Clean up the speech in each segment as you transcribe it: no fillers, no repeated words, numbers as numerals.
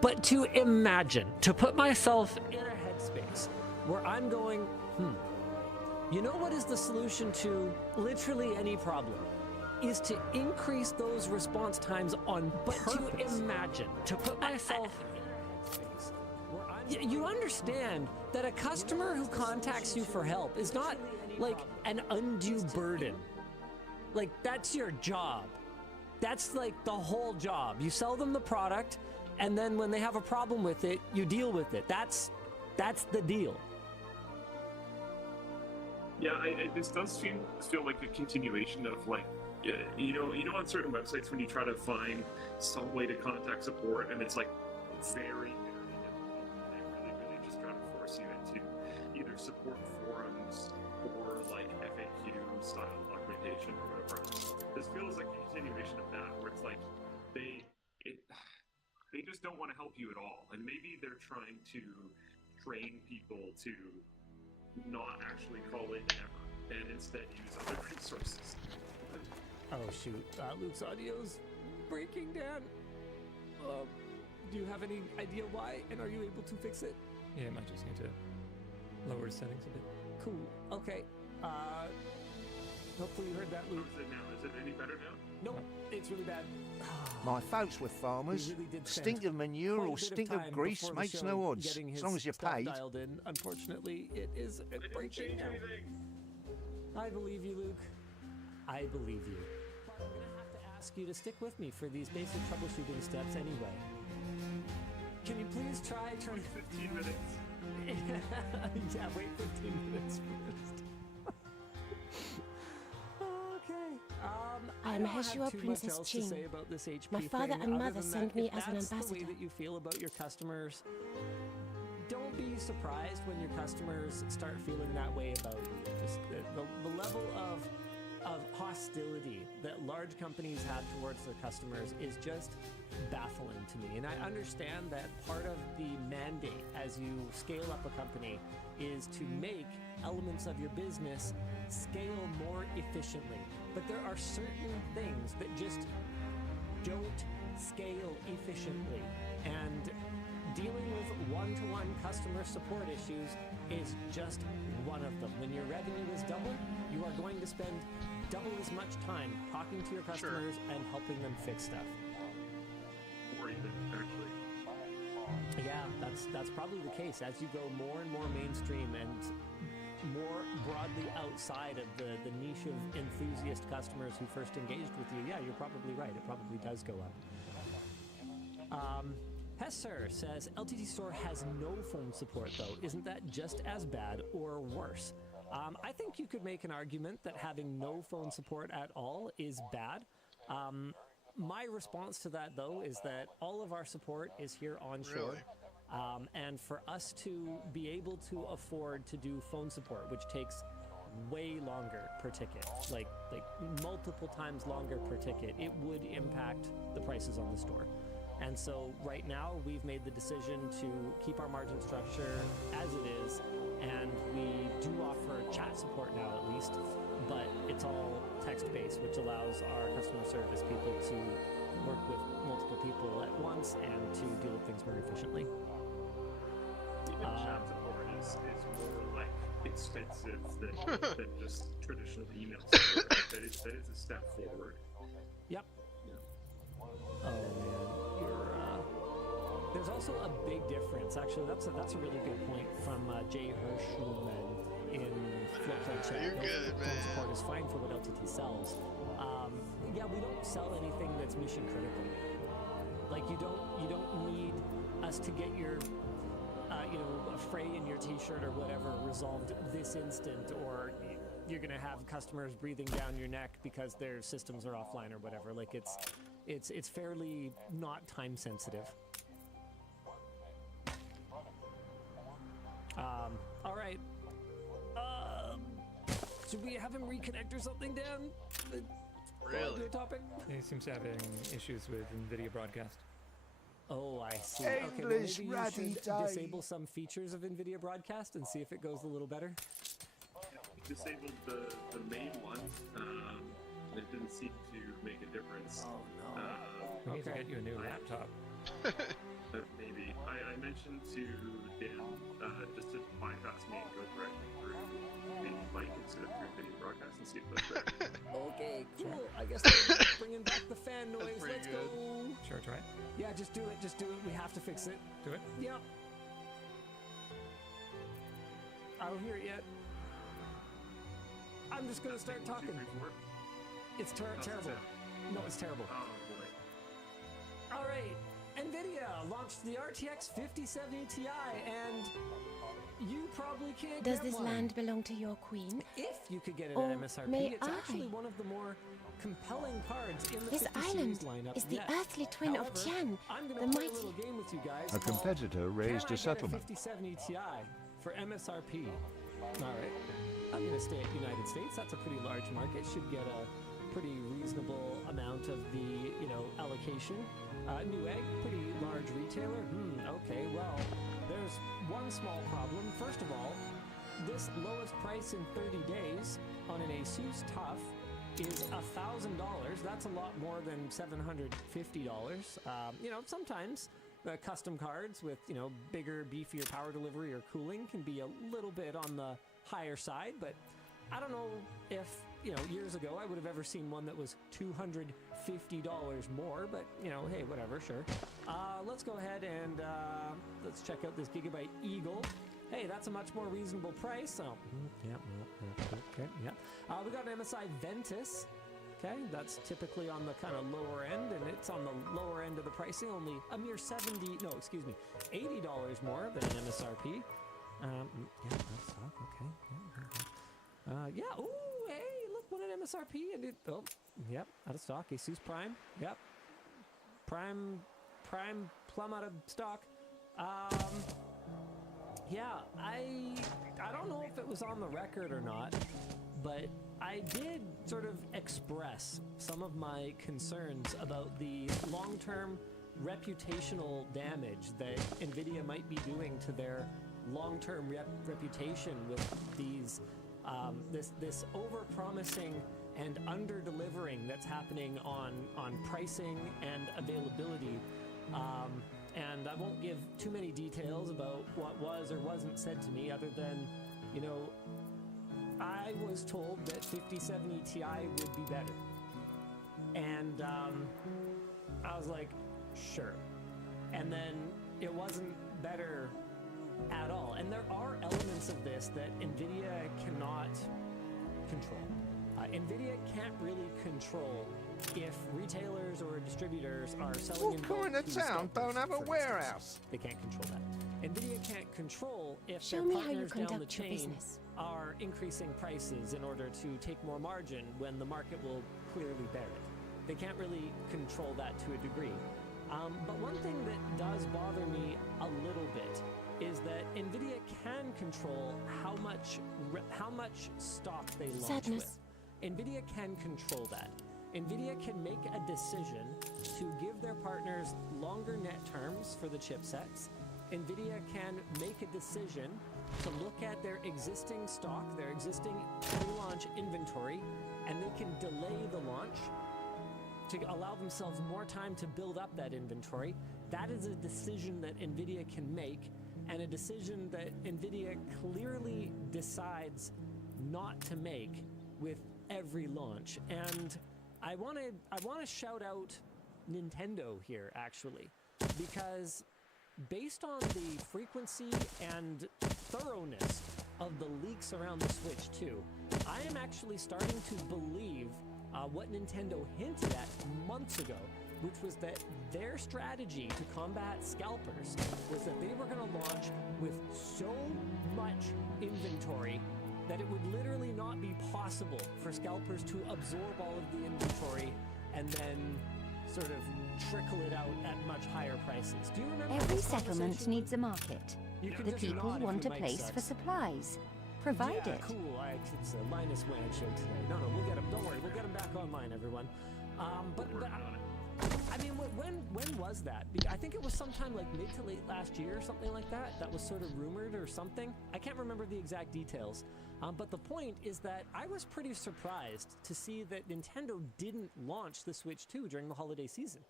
But to imagine, to put myself in a headspace where I'm going, you know what is the solution to literally any problem? Is to increase those response times on purpose. But to imagine, to put myself in a headspace where I'm... You understand that a customer who contacts you for help is not like an undue burden. Like, that's your job. That's like the whole job. You sell them the product, and then when they have a problem with it, you deal with it. That's the deal. Yeah, this does feel like a continuation of like, you know, on certain websites when you try to find some way to contact support, and it's like very they really just try to force you into either support forums or like FAQ style documentation or whatever. This feels like a continuation of that, where it's like they just don't want to help you at all, and maybe they're trying to train people to not actually call in ever and instead use other resources. Oh shoot, Luke's audio's breaking down. Do you have any idea why, and are you able to fix it? Yeah, I might just need to lower the settings a bit. Cool, okay. Hopefully you heard that, Luke. How is it now? Is it any better now? Nope, it's really bad. My folks were farmers. We really did Stink of manure or stink of grease makes no odds, as long as you're paid. Dialed in. Unfortunately, it is breaking down. I believe you, Luke. I believe you. But I'm gonna have to ask you to stick with me for these basic troubleshooting steps anyway. Can you please try turning 15 minutes? Yeah, wait 15 minutes first. Okay. I am Heshua Princess Ching. My father and mother sent me as an ambassador. That's the way that you feel about your customers. Don't be surprised when your customers start feeling that way about you. Just the level of hostility that large companies have towards their customers is just baffling to me. And I understand that part of the mandate as you scale up a company is to make elements of your business scale more efficiently. But there are certain things that just don't scale efficiently. And dealing with one-to-one customer support issues is just one of them. When your revenue is double, you are going to spend double as much time talking to your customers and helping them fix stuff. Or even, actually. Yeah, that's probably the case. As you go more and more mainstream and more broadly outside of the niche of enthusiast customers who first engaged with you, yeah, you're probably right. It probably does go up. Hesser says, LTT Store has no phone support, though. Isn't that just as bad or worse? I think you could make an argument that having no phone support at all is bad. My response to that, though, is that all of our support is here onshore. Really? And for us to be able to afford to do phone support, which takes way longer per ticket, like multiple times longer per ticket, it would impact the prices on the store. And so right now we've made the decision to keep our margin structure as it is, and we do offer chat support now at least, but it's all text-based, which allows our customer service people to work with multiple people at once and to deal with things more efficiently. Even chat support is more like expensive than just traditional email support. That is a step forward. Yep. Oh man, there's also a big difference. Actually, that's a really good point from Jay Hirschman in Floatplane Chat. You're good, man. Support is fine for what LTT sells. Yeah, we don't sell anything that's mission critical. Like you don't need us to get your a fray in your T-shirt or whatever resolved this instant, or you're gonna have customers breathing down your neck because their systems are offline or whatever. Like it's fairly not time sensitive. All right. Should we have him reconnect or something, Dan? Really? Topic? He seems to be having issues with NVIDIA Broadcast. Oh, I see. Okay, well, maybe you should disable some features of NVIDIA Broadcast and see if it goes a little better. Disabled the main one. It didn't seem to make a difference. Oh no. We need to get you a new laptop. Maybe. I mentioned to Dan, just to bypass me and go directly through the mic instead of through video broadcast and see if that's right. Okay, cool. I guess we're bringing back the fan noise. Let's go. Sure, try it. Yeah, just do it. Just do it. We have to fix it. Do it. Yep. I don't hear it yet. I'm just gonna start talking. It's terrible. No, it's terrible. Oh boy. All right. NVIDIA launched the RTX 5070 Ti, and you probably can't Does get this one. land belong to your queen? If you could get it Or at MSRP, may it's I? actually one of the more compelling cards in the This 50 island series lineup is the yet. earthly twin However, of Tian, I'm the gonna play a mighty. little game with you guys. A called competitor raised Can I a settlement. Get a 5070 Ti for MSRP. All right. I'm going to stay at United States. That's a pretty large market. Should get a pretty reasonable amount of the, allocation. Newegg, pretty large retailer. Okay, well, there's one small problem. First of all, this lowest price in 30 days on an Asus TUF is $1,000. That's a lot more than $750. Sometimes the custom cards with, bigger, beefier power delivery or cooling can be a little bit on the higher side, but I don't know if, years ago I would have ever seen one that was $250 more, but, hey, whatever, sure. Let's go ahead and let's check out this Gigabyte Eagle. Hey, that's a much more reasonable price. Oh, okay, yeah. We got an MSI Ventus. Okay, that's typically on the kind of lower end, and it's on the lower end of the pricing, only a mere $80 more than MSRP. Yeah, that's stock, okay. Yeah, ooh, hey, look, what an MSRP, and yep, out of stock, Asus Prime, yep. Prime, plumb out of stock. Yeah, I don't know if it was on the record or not, but I did sort of express some of my concerns about the long-term reputational damage that NVIDIA might be doing to their long-term reputation with these this over-promising and under-delivering that's happening on pricing and availability. And I won't give too many details about what was or wasn't said to me, other than, I was told that 5070 Ti would be better. And I was like, sure. And then it wasn't better at all. And there are elements of this that NVIDIA cannot control. NVIDIA can't really control if retailers or distributors are selling in bulk What kind to of town scalpers, don't have a for warehouse? instance. They can't control that. NVIDIA can't control if Show their me how you partners down the conduct your chain business. are increasing prices in order to take more margin when the market will clearly bear it. They can't really control that to a degree. But one thing that does bother me a little bit is that NVIDIA can control how much stock they launch Sadness. with. NVIDIA can control that. NVIDIA can make a decision to give their partners longer net terms for the chipsets. NVIDIA can make a decision to look at their existing stock, their existing pre-launch inventory, and they can delay the launch to allow themselves more time to build up that inventory. That is a decision that NVIDIA can make, and a decision that NVIDIA clearly decides not to make with every launch. And I want to shout out Nintendo here, actually, because based on the frequency and thoroughness of the leaks around the Switch 2, I am actually starting to believe what Nintendo hinted at months ago, which was that their strategy to combat scalpers was that they were going to launch with so much inventory that it would literally not be possible for scalpers to absorb all of the inventory and then sort of trickle it out at much higher prices. Do you remember Every this settlement conversation? needs a market. You can The just people nod if want a your mic place sucks. for supplies. Provide Yeah, it. cool. It's a Linus Wan show today. No, we'll get him. Don't worry, we'll get him back online, everyone. But I mean, when was that? I think it was sometime like mid to late last year or something like that. That was sort of rumored or something. I can't remember the exact details. But the point is that I was pretty surprised to see that Nintendo didn't launch the Switch 2 during the holiday season.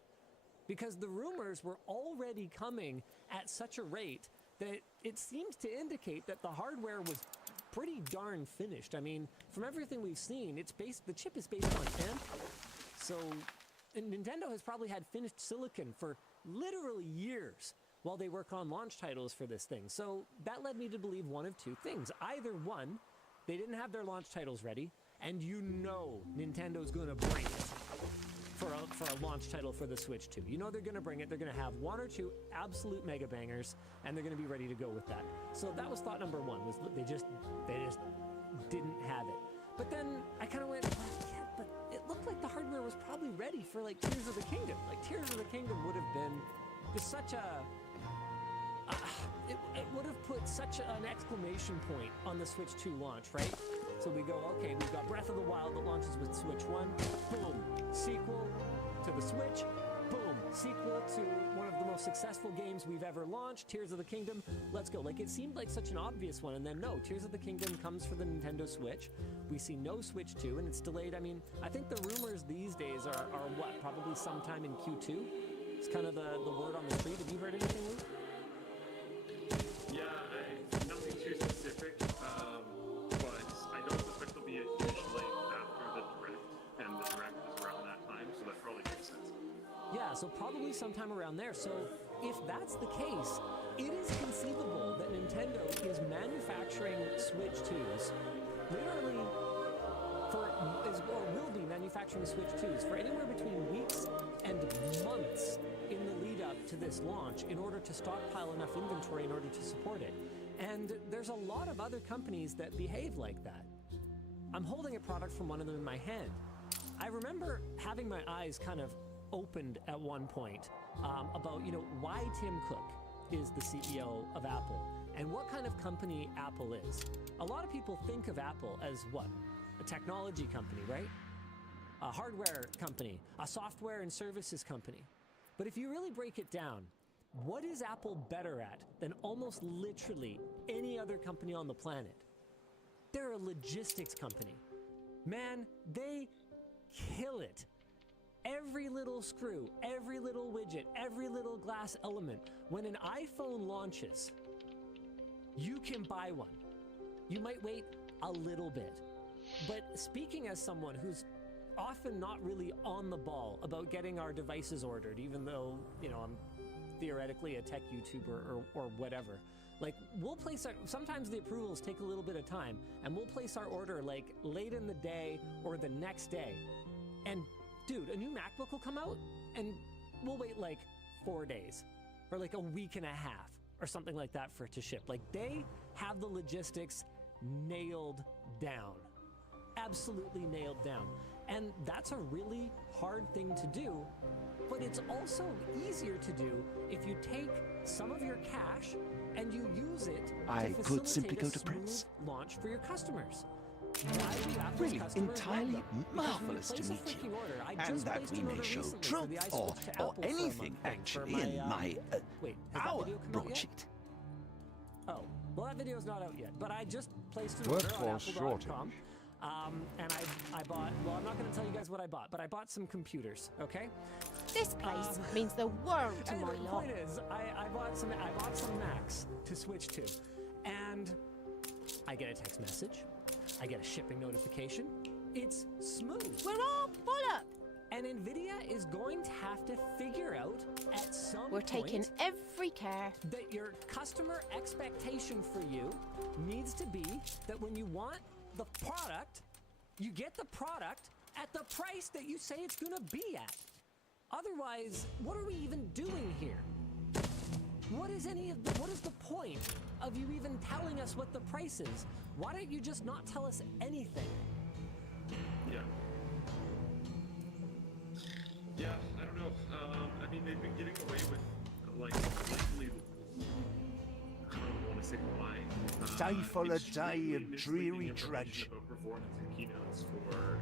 because the rumors were already coming at such a rate that it seems to indicate that the hardware was pretty darn finished. I mean, from everything we've seen, the chip is based on AMP, so Nintendo has probably had finished silicon for literally years while they work on launch titles for this thing. So that led me to believe one of two things. Either one, they didn't have their launch titles ready, and you know Nintendo's gonna bring it for a launch title for the Switch 2. You know they're gonna bring it, they're gonna have one or two absolute mega bangers, and they're gonna be ready to go with that. So that was thought number one, was they just didn't have it. But then I kind of went, yeah, but it looked like the hardware was probably ready for like Tears of the Kingdom. Like Tears of the Kingdom would have been just such a... it would have put such an exclamation point on the Switch 2 launch, right? So we go, okay, we've got Breath of the Wild that launches with Switch 1, boom, sequel to the Switch, boom, sequel to one of the most successful games we've ever launched, Tears of the Kingdom, let's go. Like, it seemed like such an obvious one, and then no, Tears of the Kingdom comes for the Nintendo Switch. We see no Switch 2, and it's delayed. I mean, I think the rumors these days are what, probably sometime in Q2? It's kind of the word on the street. Have you heard anything, Luke? Yeah, nothing too specific, but I don't suspect it'll be initially after the Direct, and the Direct is around that time, so that probably makes sense. Yeah, so probably sometime around there. So if that's the case, it is conceivable that Nintendo is manufacturing Switch 2s, literally or will be manufacturing Switch 2s for anywhere between weeks and months in the lead up to this launch in order to stockpile enough inventory in order to support it. And there's a lot of other companies that behave like that. I'm holding a product from one of them in my hand. I remember having my eyes kind of opened at one point about, why Tim Cook is the CEO of Apple and what kind of company Apple is. A lot of people think of Apple as what? A technology company, right? A hardware company, a software and services company. But if you really break it down, what is Apple better at than almost literally any other company on the planet? They're a logistics company. Man, they kill it. Every little screw, every little widget, every little glass element. When an iPhone launches, you can buy one. You might wait a little bit. But speaking as someone who's often not really on the ball about getting our devices ordered, even though, I'm theoretically a tech YouTuber or whatever. Like, we'll place sometimes the approvals take a little bit of time, and we'll place our order like late in the day or the next day. And dude, a new MacBook will come out, and we'll wait like 4 days or like a week and a half or something like that for it to ship. Like, they have the logistics nailed down. Absolutely nailed down. And that's a really hard thing to do, but it's also easier to do if you take some of your cash and you use it to could simply go to smooth press. launch for your customers. Really, entirely marvelous to meet you, and that we may show truth or anything actually in my our broadsheet. Oh, well, that video's not out yet, but I just placed an order on Apple.com. And I bought, well, I'm not going to tell you guys what I bought, but I bought some computers, okay? This place means the world to anyway, my the lot. point is, I bought some Macs to switch to, and I get a text message, I get a shipping notification, it's smooth. We're all full up. And NVIDIA is going to have to figure out at some We're point taking every care. that your customer expectation for you needs to be that when you want the product, you get the product at the price that you say it's gonna be at. Otherwise, what are we even doing here? What is the point of you even telling us what the price is? Why don't you just not tell us anything? Yeah, I don't know. I mean, they've been getting away with, like, blatantly, I don't want to say why. Day for a day of extremely dreary misleading drudge. information about performance and keynotes for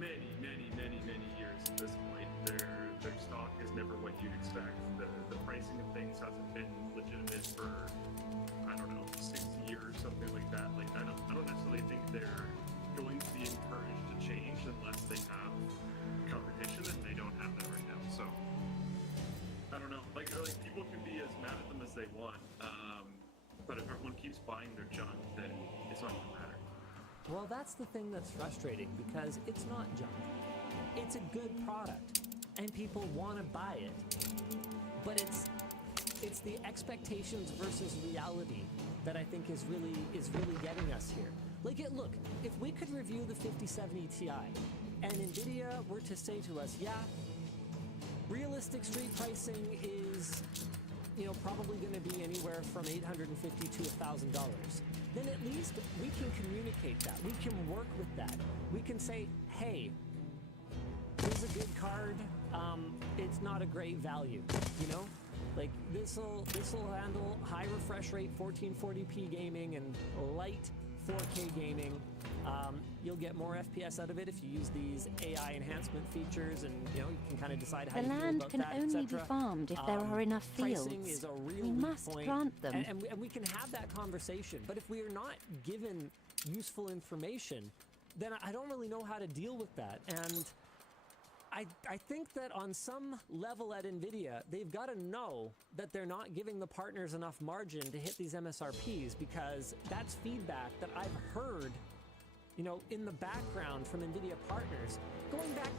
many years at this point. Their stock is never what you'd expect. The pricing of things hasn't been legitimate for, I don't know, 60 years, something like that. Like, I don't necessarily think they're going to be encouraged to change unless they have competition, and they don't have that right now. So they want. But if everyone keeps buying their junk, then it's not going to matter. Well, that's the thing that's frustrating, because it's not junk. It's a good product, and people want to buy it. But it's the expectations versus reality that I think is really getting us here. Look, if we could review the 5070 Ti, and NVIDIA were to say to us, yeah, realistic street pricing is, probably going to be anywhere from $850 to $1,000, then at least we can communicate that. We can work with that. We can say, hey, here's a good card. It's not a great value, This'll handle high refresh rate 1440p gaming and light 4K gaming. You'll get more FPS out of it if you use these AI enhancement features, and you can kind of decide how The you feel land about can that, only be etc. farmed if there are enough fields. Pricing is a real We weak must point, plant them. and we can have that conversation. But if we are not given useful information, then I don't really know how to deal with that. And I think that on some level at NVIDIA, they've got to know that they're not giving the partners enough margin to hit these MSRPs, because that's feedback that I've heard, in the background from NVIDIA partners going back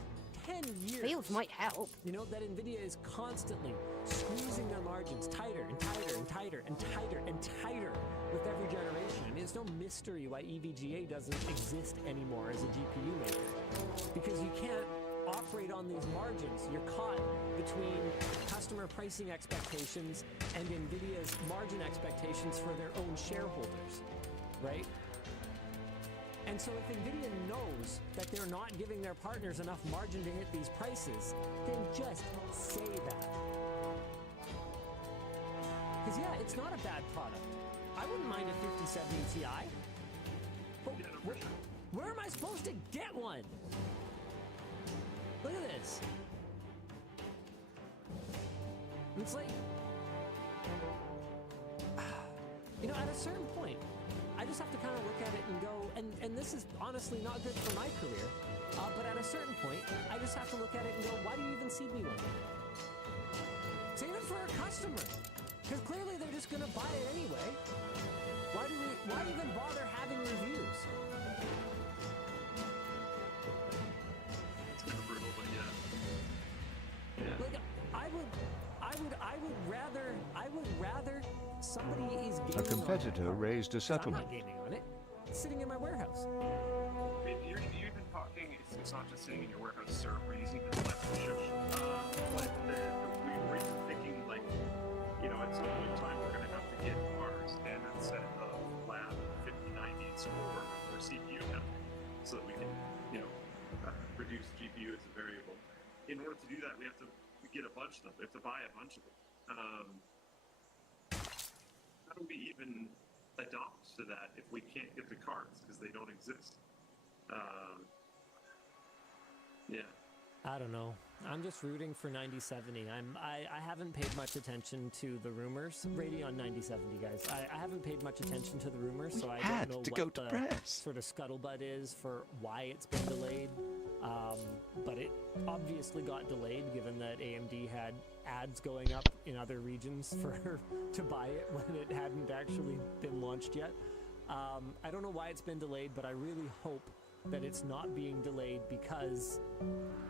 10 years. Fields might help. That NVIDIA is constantly squeezing their margins tighter and tighter and tighter and tighter and tighter with every generation. I mean, it's no mystery why EVGA doesn't exist anymore as a GPU maker, because you can't operate on these margins. You're caught between customer pricing expectations and NVIDIA's margin expectations for their own shareholders, right? And so if NVIDIA knows that they're not giving their partners enough margin to hit these prices, then just say that. Because yeah, it's not a bad product. I wouldn't mind a 5070 Ti. But where am I supposed to get one? Look at this. It's like, at a certain point, I just have to kind of look at it and go, and this is honestly not good for my career, but at a certain point, I just have to look at it and go, why do you even seed me one? Save it for a customer, because clearly they're just going to buy it anyway. Why even bother having reviews? It's kind of brutal, but yeah. Like, I would rather somebody is gaming A competitor on it. raised a settlement. I'm not gaming on it. It's sitting in my warehouse. You're even talking, it's not just sitting in your warehouse, sir, we're using the left shush. But we're even thinking, at some point in time, we're going to have to get our standard set of lab 5090s for CPU now, so that we can, reduce GPU as a variable. In order to do that, we have to get a bunch of them. We have to buy a bunch of them. How do we even adopt to that if we can't get the cards because they don't exist? Yeah. I don't know. I'm just rooting for 9070. I haven't paid much attention to the rumors. Radeon 9070, guys. I haven't paid much attention to the rumors, so I don't know what the sort of scuttlebutt is for why it's been delayed. But it obviously got delayed, given that AMD had ads going up in other regions to buy it when it hadn't actually been launched yet. I don't know why it's been delayed, but I really hope that it's not being delayed because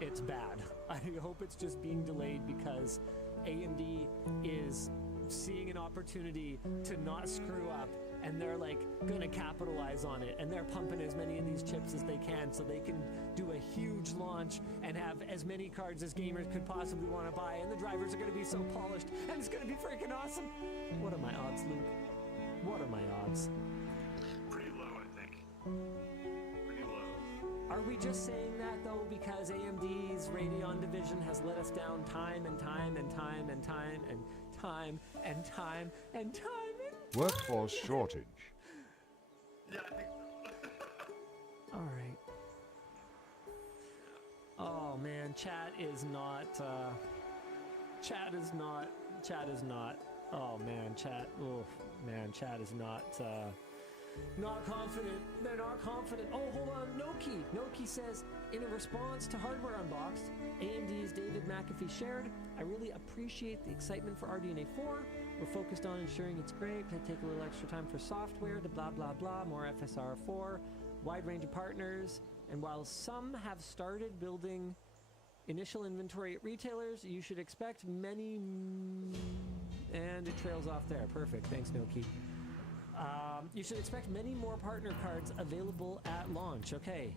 it's bad. I hope it's just being delayed because AMD is seeing an opportunity to not screw up, and they're gonna capitalize on it, and they're pumping as many of these chips as they can so they can do a huge launch and have as many cards as gamers could possibly want to buy, and the drivers are gonna be so polished, and it's gonna be freaking awesome. What are my odds, Luke? What are my odds? Pretty low, I think. Pretty low. Are we just saying that though because AMD's Radeon division has let us down time and time and time and time and time and time and time? Workforce shortage. Yeah, I think so. All right. Oh man, chat is not. Oh man, chat. Oh man, chat is not. Not confident. They're not confident. Oh, hold on. Noki. Noki says, in a response to Hardware Unboxed, AMD's David McAfee shared, I really appreciate the excitement for RDNA 4. We're focused on ensuring it's great. Gonna take a little extra time for software to blah, blah, blah. More FSR 4. Wide range of partners. And while some have started building initial inventory at retailers, you should expect many... And it trails off there. Perfect. Thanks, Noki. You should expect many more partner cards available at launch. Okay.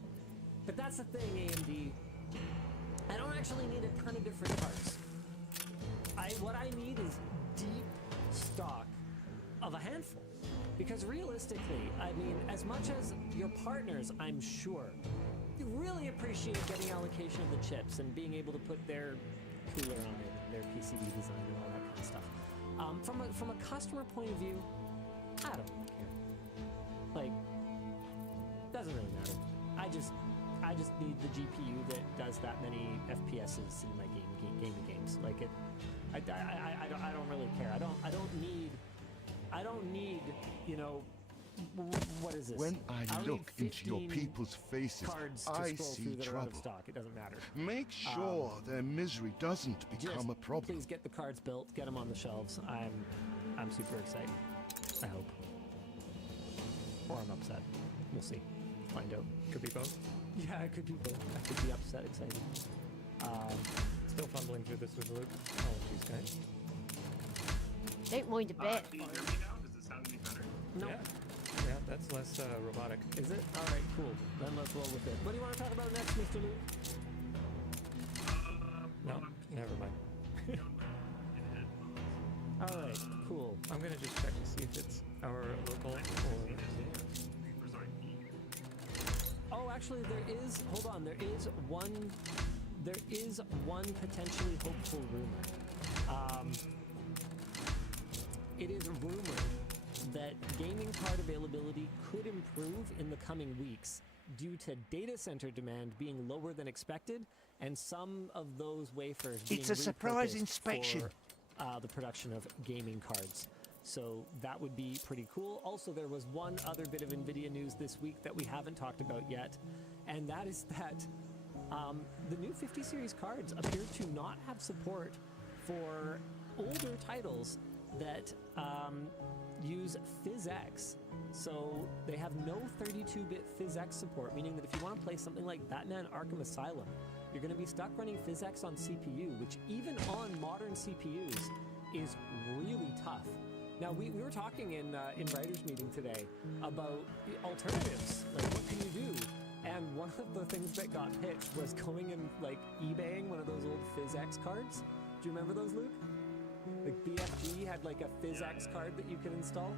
But that's the thing, AMD. I don't actually need a ton of different cards. What I need is deep stock of a handful. Because realistically, I mean, as much as your partners, I'm sure, really appreciate getting allocation of the chips and being able to put their cooler on it and their PCB design and all that kind of stuff. From a customer point of view, I don't really care. Like, doesn't really matter. I just need the GPU that does that many FPSs in my gaming games. Like it, I don't really care. I don't need, you know, what is this? When I look into your people's faces, I see trouble. It doesn't matter. Make sure their misery doesn't become a problem. Please get the cards built, get them on the shelves. I'm super excited. I hope. Or I'm upset. We'll see. Find out. Could be both. Yeah, it could be both. I could be upset, excited. Still fumbling through this with Luke. Oh, jeez, guys. Don't mind a bit. Can you hear me now? Does it sound any better? No. Yeah, that's less robotic. Is it? All right, cool. Then let's roll with it. What do you want to talk about next, Mr. Luke? No, never mind. All right, cool. I'm gonna just check to see if it's our local or... Oh, actually, there is. Hold on. There is one potentially hopeful rumor. It is rumored that gaming card availability could improve in the coming weeks due to data center demand being lower than expected, and some of those wafers being It's a surprise repurposed inspection. for the production of gaming cards. So that would be pretty cool. Also, there was one other bit of NVIDIA news this week that we haven't talked about yet, and that is that the new 50 series cards appear to not have support for older titles that use PhysX. So they have no 32-bit PhysX support, meaning that if you want to play something like Batman Arkham Asylum, you're going to be stuck running PhysX on CPU, which even on modern CPUs is really tough. Now, we were talking in writers' meeting today about alternatives, like what can you do? And one of the things that got pitched was going and like eBaying one of those old PhysX cards. Do you remember those, Luke? Like BFG had like a PhysX card that you could install.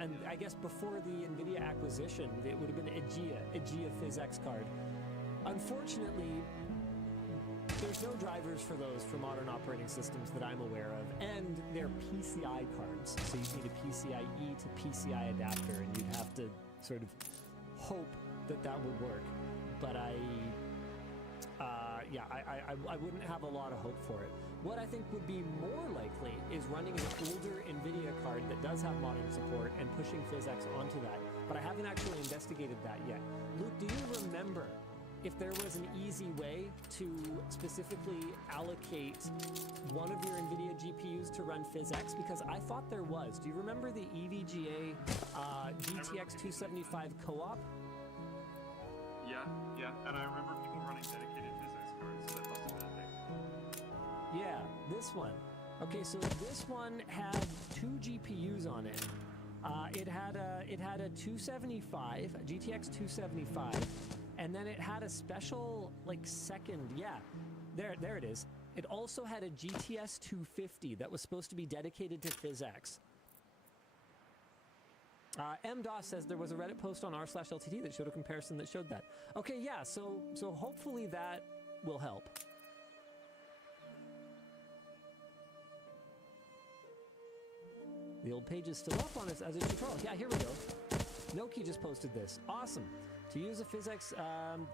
And I guess before the NVIDIA acquisition, it would have been Aegea PhysX card. Unfortunately, there's no drivers for those for modern operating systems that I'm aware of, and they're PCI cards. So you need a PCIe to PCI adapter, and you'd have to sort of hope that would work. But I wouldn't have a lot of hope for it. What I think would be more likely is running an older NVIDIA card that does have modern support and pushing PhysX onto that. But I haven't actually investigated that yet. Luke, do you remember if there was an easy way to specifically allocate one of your NVIDIA GPUs to run PhysX? Because I thought there was. Do you remember the EVGA GTX 275 co-op? Yeah, and I remember people running dedicated PhysX cards, so that must have been a thing. Yeah, this one. Okay, so this one had 2 GPUs on it. It had a 275, a GTX 275, and then it had a special like second. Yeah, there it is. It also had a GTS 250 that was supposed to be dedicated to PhysX. MDOS says there was a Reddit post on r/LTT that showed a comparison that showed that. Okay, yeah, so hopefully that will help. The old page is still up on it as a tutorial. Yeah, here we go. Noki just posted this. Awesome. To use a PhysX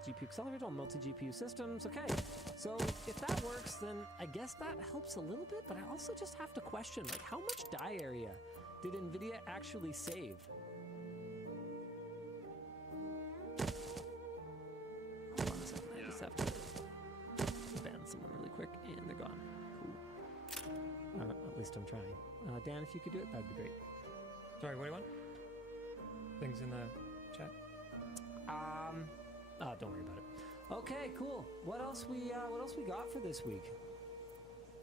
GPU accelerator on multi-GPU systems. Okay, so if that works, then I guess that helps a little bit, but I also just have to question, like, how much die area did NVIDIA actually save? just have to ban someone really quick, and they're gone. Cool. At least I'm trying. Dan, if you could do it, that'd be great. Sorry, what do you want? Things in the chat? Don't worry about it. Okay, cool. What else we got for this week?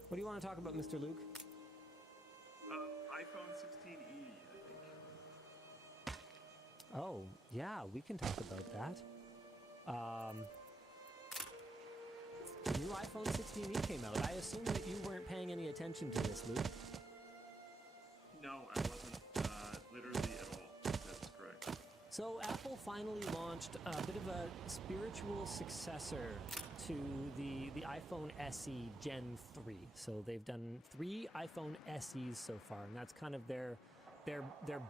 What do you want to talk about, Mr. Luke? iPhone 16e, I think. Oh, yeah, we can talk about that. New iPhone 16e came out. I assume that you weren't paying any attention to this, Luke. No, I wasn't literally at all. That's correct. So Apple finally launched a bit of a spiritual successor to the iPhone SE Gen 3. So they've done 3 iPhone SEs so far, and that's kind of their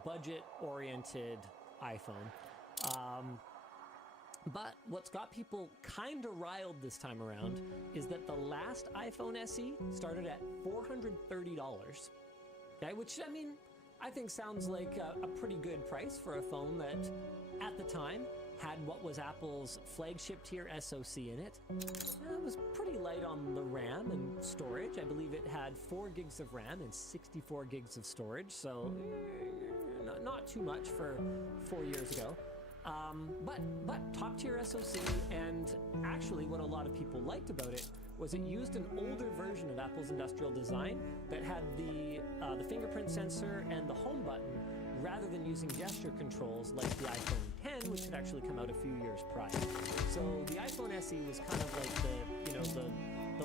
budget-oriented iPhone. But what's got people kind of riled this time around is that the last iPhone SE started at $430. Okay, which, I mean, I think sounds like a pretty good price for a phone that, at the time, had what was Apple's flagship tier SoC in it. It was pretty light on the RAM and storage. I believe it had 4 gigs of RAM and 64 gigs of storage, so not too much for 4 years ago. But top tier SoC, and actually what a lot of people liked about it was it used an older version of Apple's industrial design that had the fingerprint sensor and the home button, rather than using gesture controls like the iPhone 10, which had actually come out a few years prior. So the iPhone SE was kind of like the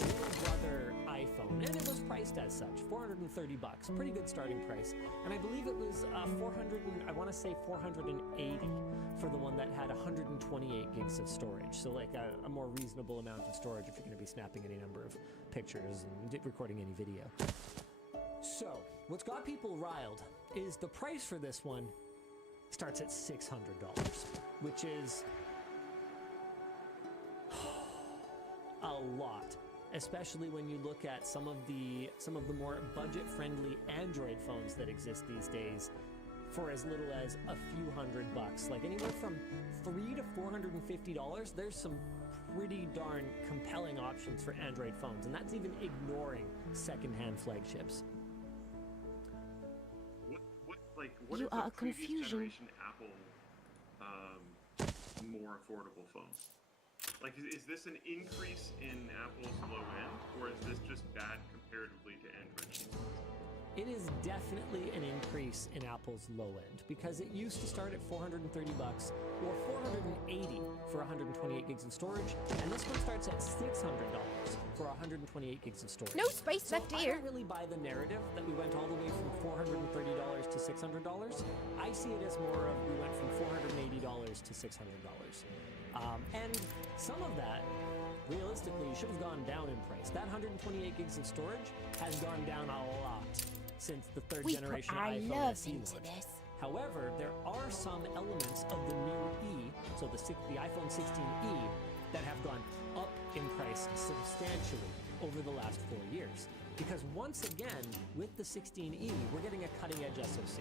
little brother iPhone, and it was priced as such, $430, pretty good starting price. And I believe it was 480 for the one that had 128 gigs of storage. So like a more reasonable amount of storage if you're going to be snapping any number of pictures and recording any video. So what's got people riled is the price for this one starts at $600, which is a lot, especially when you look at some of the more budget-friendly Android phones that exist these days for as little as a few $100. Like anywhere from $300 to $450, there's some pretty darn compelling options for Android phones, and that's even ignoring secondhand flagships. What You is are the a previous confusion. generation Apple more affordable phone? Like, is this an increase in Apple's low end, or is this just bad comparatively to Android? It is definitely an increase in Apple's low end, because it used to start at $430 or $480 for 128 gigs of storage, and this one starts at $600 for 128 gigs of storage. No space left I here. don't really buy the narrative that we went all the way from $430 to $600. I see it as more of we went from $480 to $600. And some of that, realistically, should have gone down in price. That 128 gigs of storage has gone down a lot since the third We put generation our iPhone love SE into launched. this. However, there are some elements of the new E, so the iPhone 16e, that have gone up in price substantially over the last 4 years. Because once again, with the 16e, we're getting a cutting-edge SoC.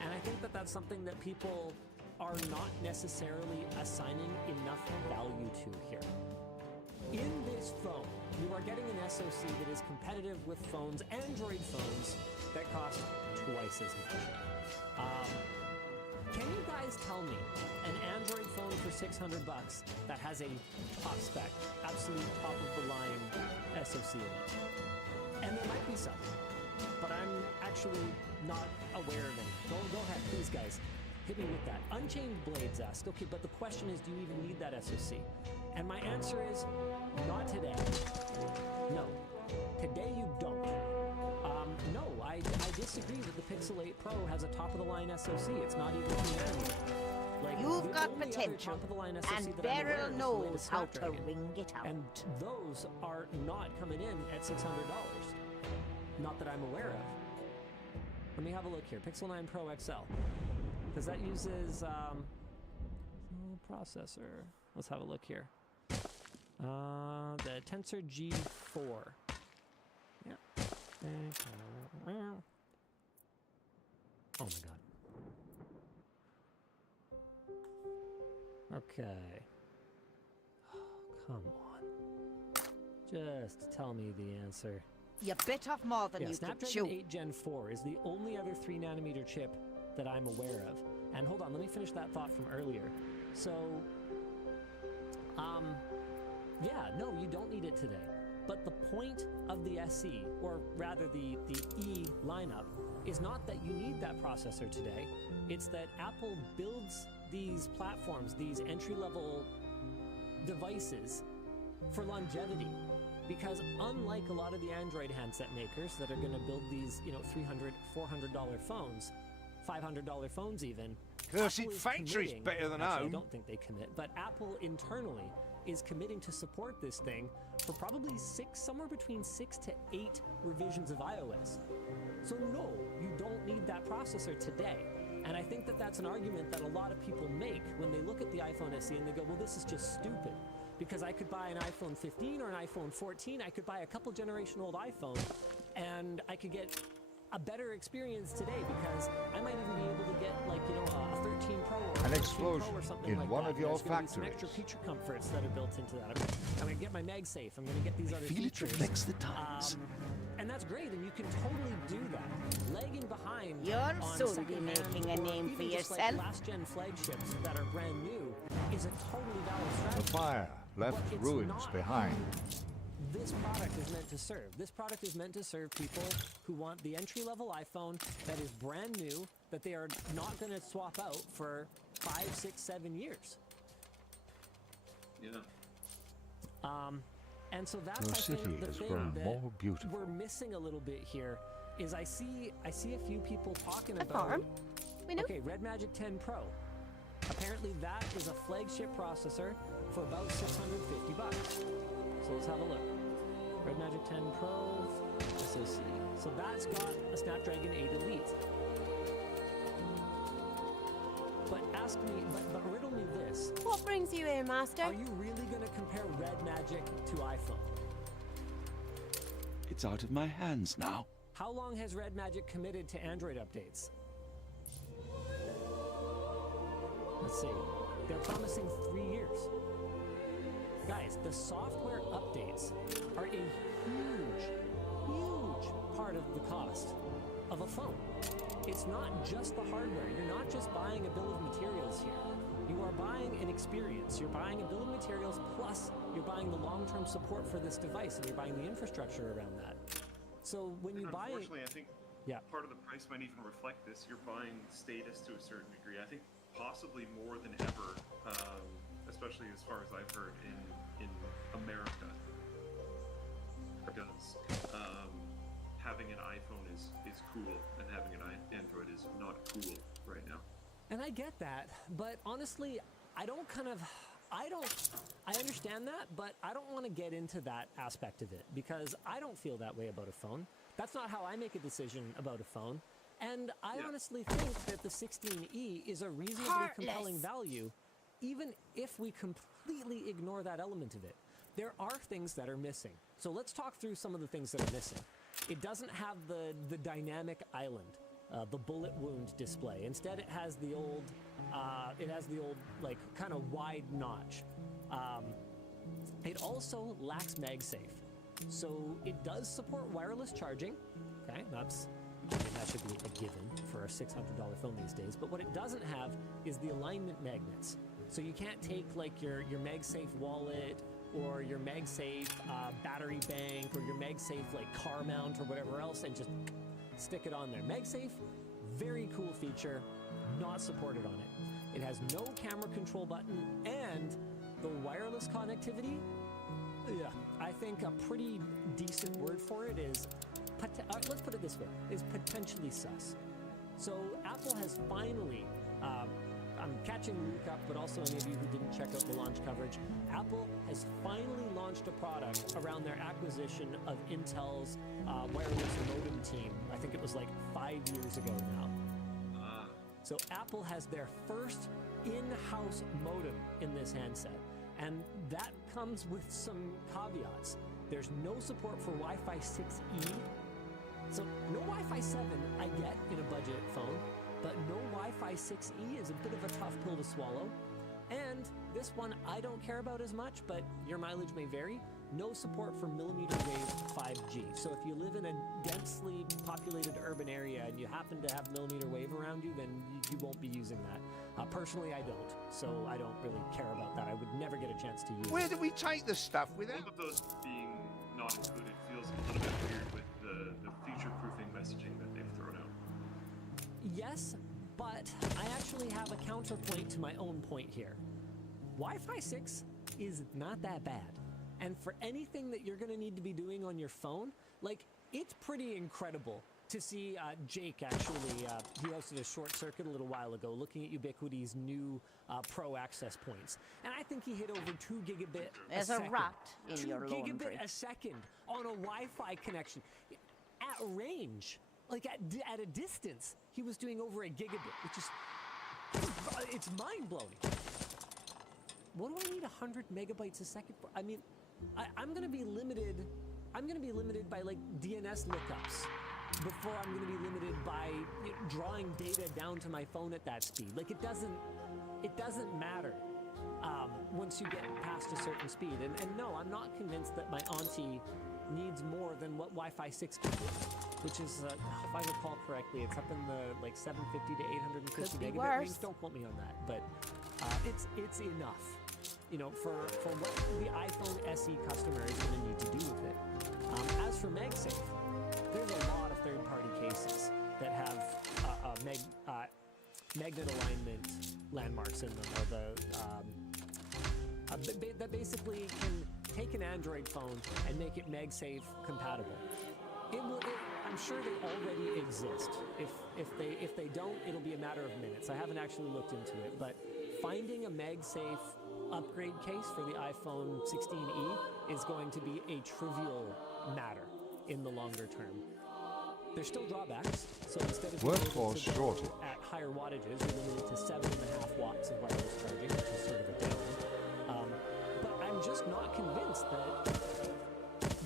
And I think that that's something that people are not necessarily assigning enough value to here. In this phone, you are getting an SoC that is competitive with phones, Android phones, that cost twice as much. Can you guys tell me an Android phone for $600 that has a top spec, absolute top of the line SoC in it? And there might be some, but I'm actually not aware of any. Go ahead, please, guys. Hit me with that. Unchained Blades asked, okay, but the question is, do you even need that SoC? And my answer is, not today. No. Today you don't. No, I disagree that the Pixel 8 Pro has a top-of-the-line SoC. It's not even 2 nanometer. Like, You've the got only other potential, top-of-the-line SoC and that I'm aware Beryl of is the knows latest how to Snapdragon. wring it out. And those are not coming in at $600. Not that I'm aware of. Let me have a look here. Pixel 9 Pro XL. Because that uses processor. Let's have a look here. The Tensor G4. Yeah. Oh my god. Okay. Oh, come on. Just tell me the answer. You bit off more than Yeah, you could Snapdragon chew. 8 Gen 4 is the only other 3nm chip that I'm aware of. And hold on, let me finish that thought from earlier. So, yeah, no, you don't need it today. But the point of the SE, or rather the E lineup, is not that you need that processor today. It's that Apple builds these platforms, these entry-level devices, for longevity. Because unlike a lot of the Android handset makers that are going to build these, you know, $300, $400 phones, $500 phones even, Cursed Apple is factory's committing- better than actually, I home. don't think they commit, but Apple internally is committing to support this thing for probably somewhere between 6 to 8 revisions of iOS. So no, you don't need that processor today. And I think that that's an argument that a lot of people make when they look at the iPhone SE and they go, well, this is just stupid. Because I could buy an iPhone 15 or an iPhone 14, I could buy a couple generation old iPhone, and I could get a better experience today because I might even be able to get, like, you know, a 13 Pro or a An 14 explosion Pro or something in like one that. of your There's gonna be some factories. extra feature comforts that are built into that. I'm going to get my MagSafe. I'm going to get these other Feel it features. reflects the times. And that's great, and you can totally do that. Lagging behind You'll on soon be secondhand making a or name even for just, like, yourself. last-gen flagships that are brand new is a totally valid strategy. The fire left But it's ruins not behind. who this product is meant to serve. This product is meant to serve people who want the entry-level iPhone that is brand new, that they are not going to swap out for 5, 6, 7 years. Yeah. And so that's, Your I think, city the has thing grown that more beautiful. we're missing a little bit here. Is I see a few people talking A about. farm? We know. Okay, Red Magic 10 Pro. Apparently that is a flagship processor for about $650. So let's have a look. Red Magic 10 Pro SoC. So that's got a Snapdragon 8 Elite. But ask me, but riddle me this. What brings you here, Master? Are you really going to compare Red Magic to iPhone? It's out of my hands now. How long has Red Magic committed to Android updates? Let's see. They're promising 3 years. Guys, the software updates are a huge, huge part of the cost of a phone. It's not just the hardware. You're not just buying a bill of materials here. You are buying an experience. You're buying a bill of materials, plus you're buying the long-term support for this device, and you're buying the infrastructure around that. So when you buy, Unfortunately, I think yeah, part of the price might even reflect this. You're buying status to a certain degree. I think possibly more than ever, especially as far as I've heard in America, because having an iPhone is cool and having an Android is not cool right now. and I get that, but honestly, I understand that, but I don't want to get into that aspect of it because I don't feel that way about a phone. That's not how I make a decision about a phone. And I honestly think that the 16E is a reasonably compelling value, even if we completely ignore that element of it. There are things that are missing. So let's talk through some of the things that are missing. It doesn't have the dynamic island, the bullet wound display. Instead, it has the old, like, kind of wide notch. It also lacks MagSafe. So it does support wireless charging. Okay, that should be a given for a $600 phone these days. But what it doesn't have is the alignment magnets. So you can't take, like, your MagSafe wallet or your MagSafe battery bank or your MagSafe, like, car mount or whatever else and just stick it on there. MagSafe, very cool feature, not supported on it. It has no camera control button, and the wireless connectivity, yeah, I think a pretty decent word for it is, let's put it this way, is potentially sus. So Apple has finally, I'm catching Luke up, but also any of you who didn't check out the launch coverage, Apple has finally launched a product around their acquisition of Intel's wireless modem team. I think it was like 5 years ago now. So Apple has their first in-house modem in this handset. And that comes with some caveats. There's no support for Wi-Fi 6E. So no Wi-Fi 7 I get in a budget phone, but no Wi-Fi 6E is a bit of a tough pill to swallow. And this one I don't care about as much, but your mileage may vary. no support for millimeter wave 5G. So if you live in a densely populated urban area and you happen to have millimeter wave around you, then you won't be using that. Personally, I don't, so I don't really care about that. I would never get a chance to use it. Where do we take the stuff without? Both of those being not included feels a little bit weird with the future-proofing messaging that they've thrown out. Yes, but I actually have a counterpoint to my own point here. Wi-Fi 6 is not that bad. And for anything that you're going to need to be doing on your phone, like, it's pretty incredible to see Jake actually, he hosted a short circuit a little while ago looking at Ubiquity's new Pro access points. And I think he hit over 2 gigabit There's a a second. rat in 2 your laundry. gigabit a second on a Wi-Fi connection. At range, like at a distance, he was doing over a gigabit, which is, it's mind-blowing. What do I need 100 megabytes a second for? I mean, I'm gonna be limited by like DNS lookups before I'm gonna be limited by drawing data down to my phone at that speed. Like it doesn't matter once you get past a certain speed. And no, I'm not convinced that my auntie needs more than what Wi-Fi 6 can do, which is, if I recall correctly, it's up in the like 750 to 850 Could be megabit worse. range. Don't quote me on that, but it's enough. You know, for what the iPhone SE customer is going to need to do with it. As for MagSafe, there's a lot of third-party cases that have magnet alignment landmarks in them, or that basically can take an Android phone and make it MagSafe compatible. I'm sure they already exist. If they don't, it'll be a matter of minutes. I haven't actually looked into it, but finding a MagSafe upgrade case for the iPhone 16e is going to be a trivial matter in the longer term. There's still drawbacks, so instead of Workforce shortage. at higher wattages, you're limited to 7.5 watts of wireless charging, which is sort of a down. But I'm just not convinced that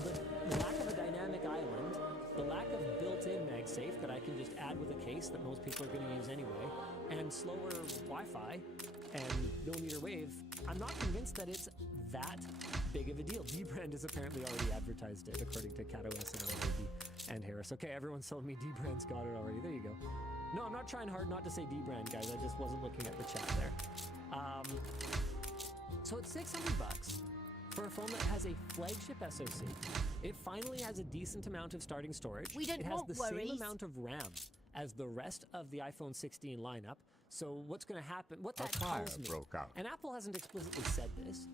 the lack of a dynamic island, the lack of built-in MagSafe that I can just add with a case that most people are going to use anyway, and slower Wi-Fi and millimeter wave, I'm not convinced that it's that big of a deal. Dbrand has apparently already advertised it, according to CatOS and LVB and Harris. Okay, everyone's telling me Dbrand's got it already. There you go. No, I'm not trying hard not to say Dbrand, guys. I just wasn't looking at the chat there. So it's $600 for a phone that has a flagship SoC. It finally has a decent amount of starting storage. We don't It has want the worries. same amount of RAM as the rest of the iPhone 16 lineup. So what's going to happen, what that fire tells me, broke out. and Apple hasn't explicitly said this,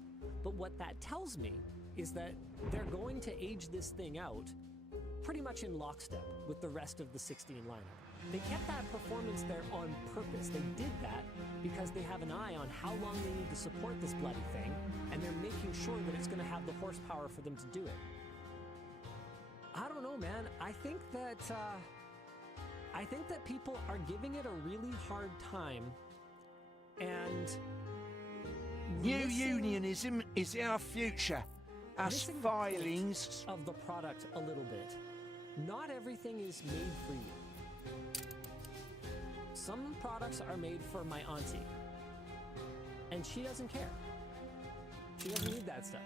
but what that tells me is that they're going to age this thing out pretty much in lockstep with the rest of the 16 lineup. They kept that performance there on purpose. They did that because they have an eye on how long they need to support this bloody thing, and they're making sure that it's going to have the horsepower for them to do it. I don't know, man. I think that people are giving it a really hard time, and New unionism is our future. Us missing the point filings. of the product a little bit. Not everything is made for you. Some products are made for my auntie, and she doesn't care. She doesn't need that stuff.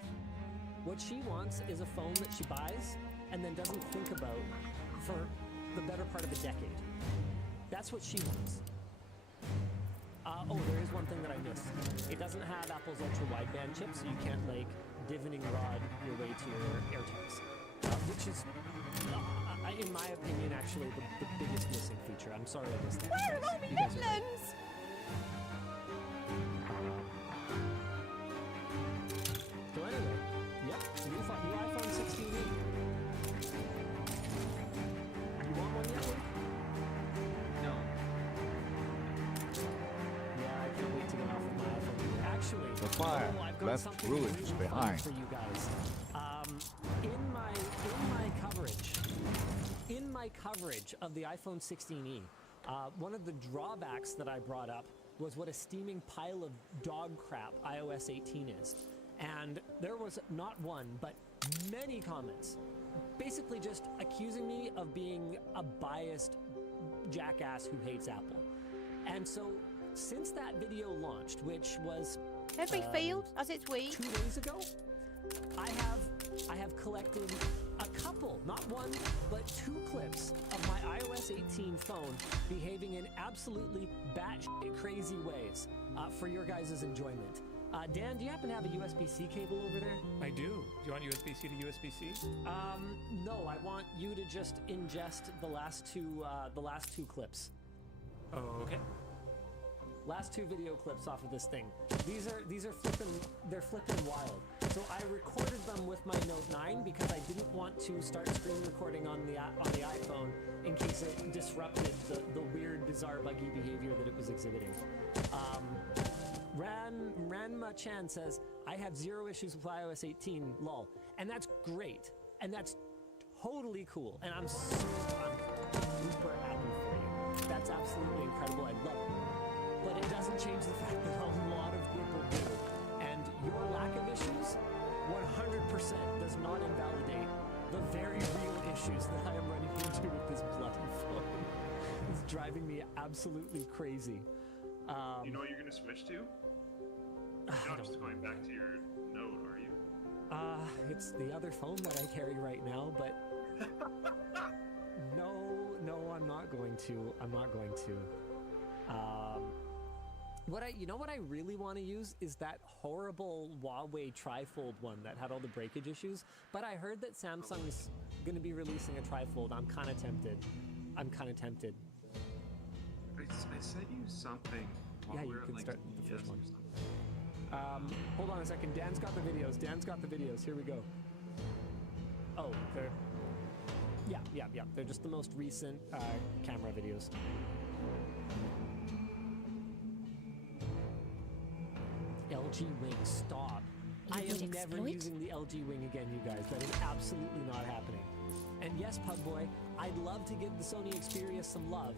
What she wants is a phone that she buys and then doesn't think about for the better part of a decade. That's what she wants. Oh, there is one thing that I missed. It doesn't have Apple's ultra-wideband chip, so you can't, like, divoning rod your way to your AirTags. Which is, in my opinion, actually the biggest missing feature. I'm sorry I missed that. Where are all the You guys are- emblems? So anyway, yep, new iPhone 16e. You want one yet, Luke? No. Yeah, I can't wait to get off of my iPhone. Actually, The fire I've got left something ruins really fun behind. for you guys. In my coverage of the iPhone 16e, one of the drawbacks that I brought up was what a steaming pile of dog crap iOS 18 is. And there was not one, but many comments, basically just accusing me of being a biased jackass who hates Apple. And so, since that video launched, which was Every field has its weeds. 2 days ago, I have I have collected a couple, not one, but 2 clips of my iOS 18 phone behaving in absolutely batshit crazy ways for your guys' enjoyment. Dan, do you happen to have a USB-C cable over there? I do. Do you want USB-C to USB-C? No, I want you to just ingest the last two clips. Oh, okay. Last 2 video clips off of this thing. These are flipping wild. So I recorded them with my Note 9 because I didn't want to start screen recording on the iPhone in case it disrupted the weird, bizarre, buggy behavior that it was exhibiting. Ranma Chan says, I have 0 issues with iOS 18, lol. And that's great. And that's totally cool. And I'm super happy for you. That's absolutely incredible. I love it. But it doesn't change the fact that a lot of people do. And your lack of issues 100% does not invalidate the very real issues that I am running into with this bloody phone. It's driving me absolutely crazy. You know what you're going to switch to? You're not just going back to your Note, are you? It's the other phone that I carry right now, but no, I'm not going to. What I really want to use is that horrible Huawei trifold one that had all the breakage issues. But I heard that Samsung's going to be releasing a trifold. I'm kind of tempted. I sent you something. Yeah, you can start the first one. Hold on a second. Dan's got the videos. Here we go. Oh, they're... Yeah. They're just the most recent camera videos. LG Wing, stop. I am never using the LG Wing again, you guys. That is absolutely not happening. And yes, Pugboy, I'd love to give the Sony Xperia some love.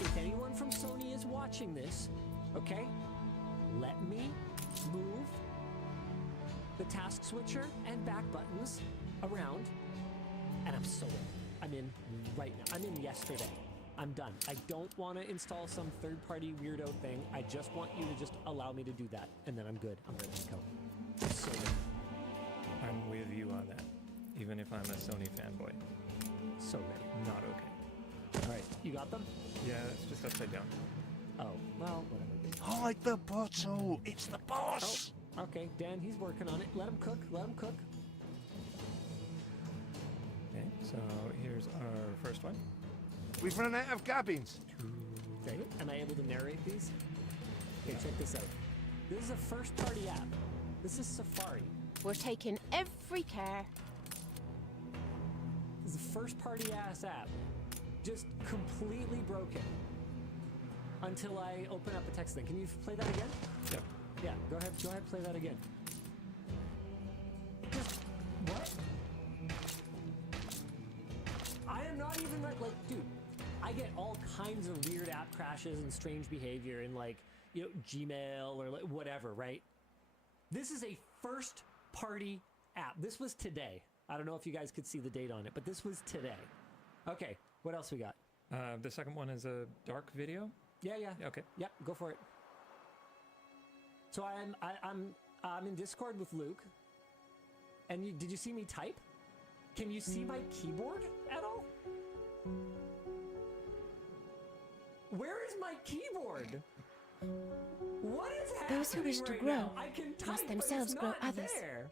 If anyone from Sony is watching this, okay, let me move the task switcher and back buttons around, and I'm in right now. I'm in yesterday. I'm done. I don't want to install some third-party weirdo thing. I just want you to just allow me to do that, and then I'm good. I'm ready to go. So good. I'm with you on that, even if I'm a Sony fanboy. So ready. Not okay. All right, you got them? Yeah, it's just upside down. Oh, well, whatever. Hide the bottle! It's the boss! Oh, okay, Dan, he's working on it. Let him cook. Okay, so here's our first one. We've run out of cabins. Dang it. Am I able to narrate these? Okay, check this out. This is a first-party app. This is Safari. We're taking every care. This is a first-party ass app. Just completely broken. Until I open up the text thing. Can you play that again? Yep. Yeah, go ahead, play that again. Just, what? I am not even like, dude, I get all kinds of weird app crashes and strange behavior in Gmail or whatever, right? This is a first-party app. This was today. I don't know if you guys could see the date on it, but this was today. Okay, what else we got? The second one is a dark video. Yeah. Okay. Yep, go for it. So I'm in Discord with Luke, and did you see me type? Can you see my keyboard at all? Where is my keyboard? What is happening? Those who wish to right grow now? I can type, must but it's themselves grow not others. there.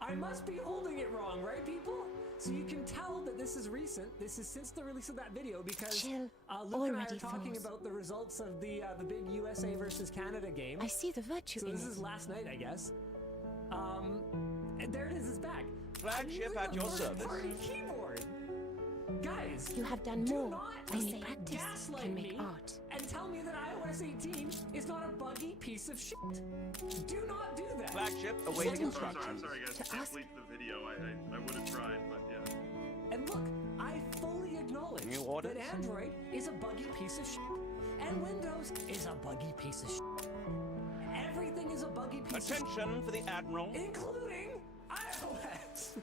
I must be holding it wrong, right, people? So you can tell that this is recent. This is since the release of that video because Chill. Luke and I are Already talking falls. about the results of the big USA versus Canada game. I see the virtue So in this it. is last night, I guess. And there it is. It's back. Flagship at your service. Party keyboard. Guys, You have done do more. not Only practice gaslight can make me art. and tell me that iOS 18 is not a buggy piece of shit. Do not do that. Flagship awaiting Little I'm instructions. sorry, guys. To I can't ask- delete the video. I would have tried, but yeah. And look, I fully acknowledge New orders? that Android is a buggy piece of shit, and Windows is a buggy piece of shit. Everything is a buggy piece of shit, Attention for the Admiral. including iOS.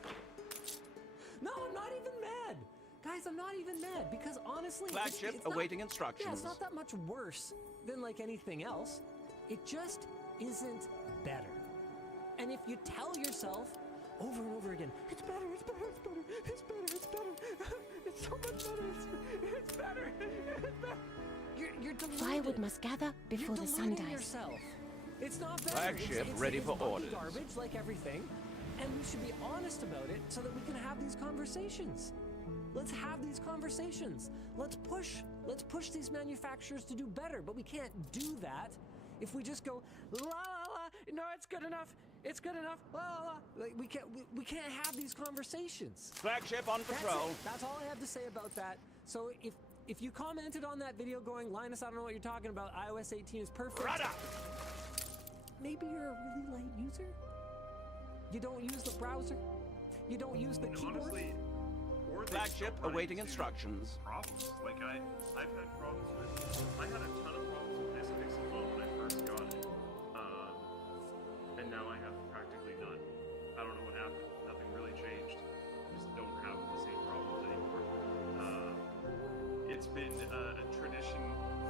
No, I'm not even mad. Guys, I'm not even mad because honestly, Flagship it's not, awaiting yeah, instructions. it's not that much worse than like anything else. It just isn't better. And if you tell yourself over and over again, it's better, it's better, it's better, it's better, it's better, it's so much better, it's better, it's better. You're deluded. Firewood must gather before the sun dies. Yourself. It's not better. Flagship ready for orders. Garbage like everything, and we should be honest about it so that we can have these conversations. Let's have these conversations. Let's push these manufacturers to do better, but we can't do that if we just go la la la. No, it's good enough. It's good enough. La la la. Like, we can't have these conversations. Flagship on patrol. That's all I have to say about that. So if you commented on that video going, Linus, I don't know what you're talking about. iOS 18 is perfect. Rada! Maybe you're a really light user. You don't use the browser. You don't use the keyboard. Honestly, Flagship awaiting instructions. Problems. Like I've had problems with. I had a ton of problems with this Pixel phone when I first got it, and now I have practically none. I don't know what happened. Nothing really changed. Just don't have the same problems anymore. It's been a tradition.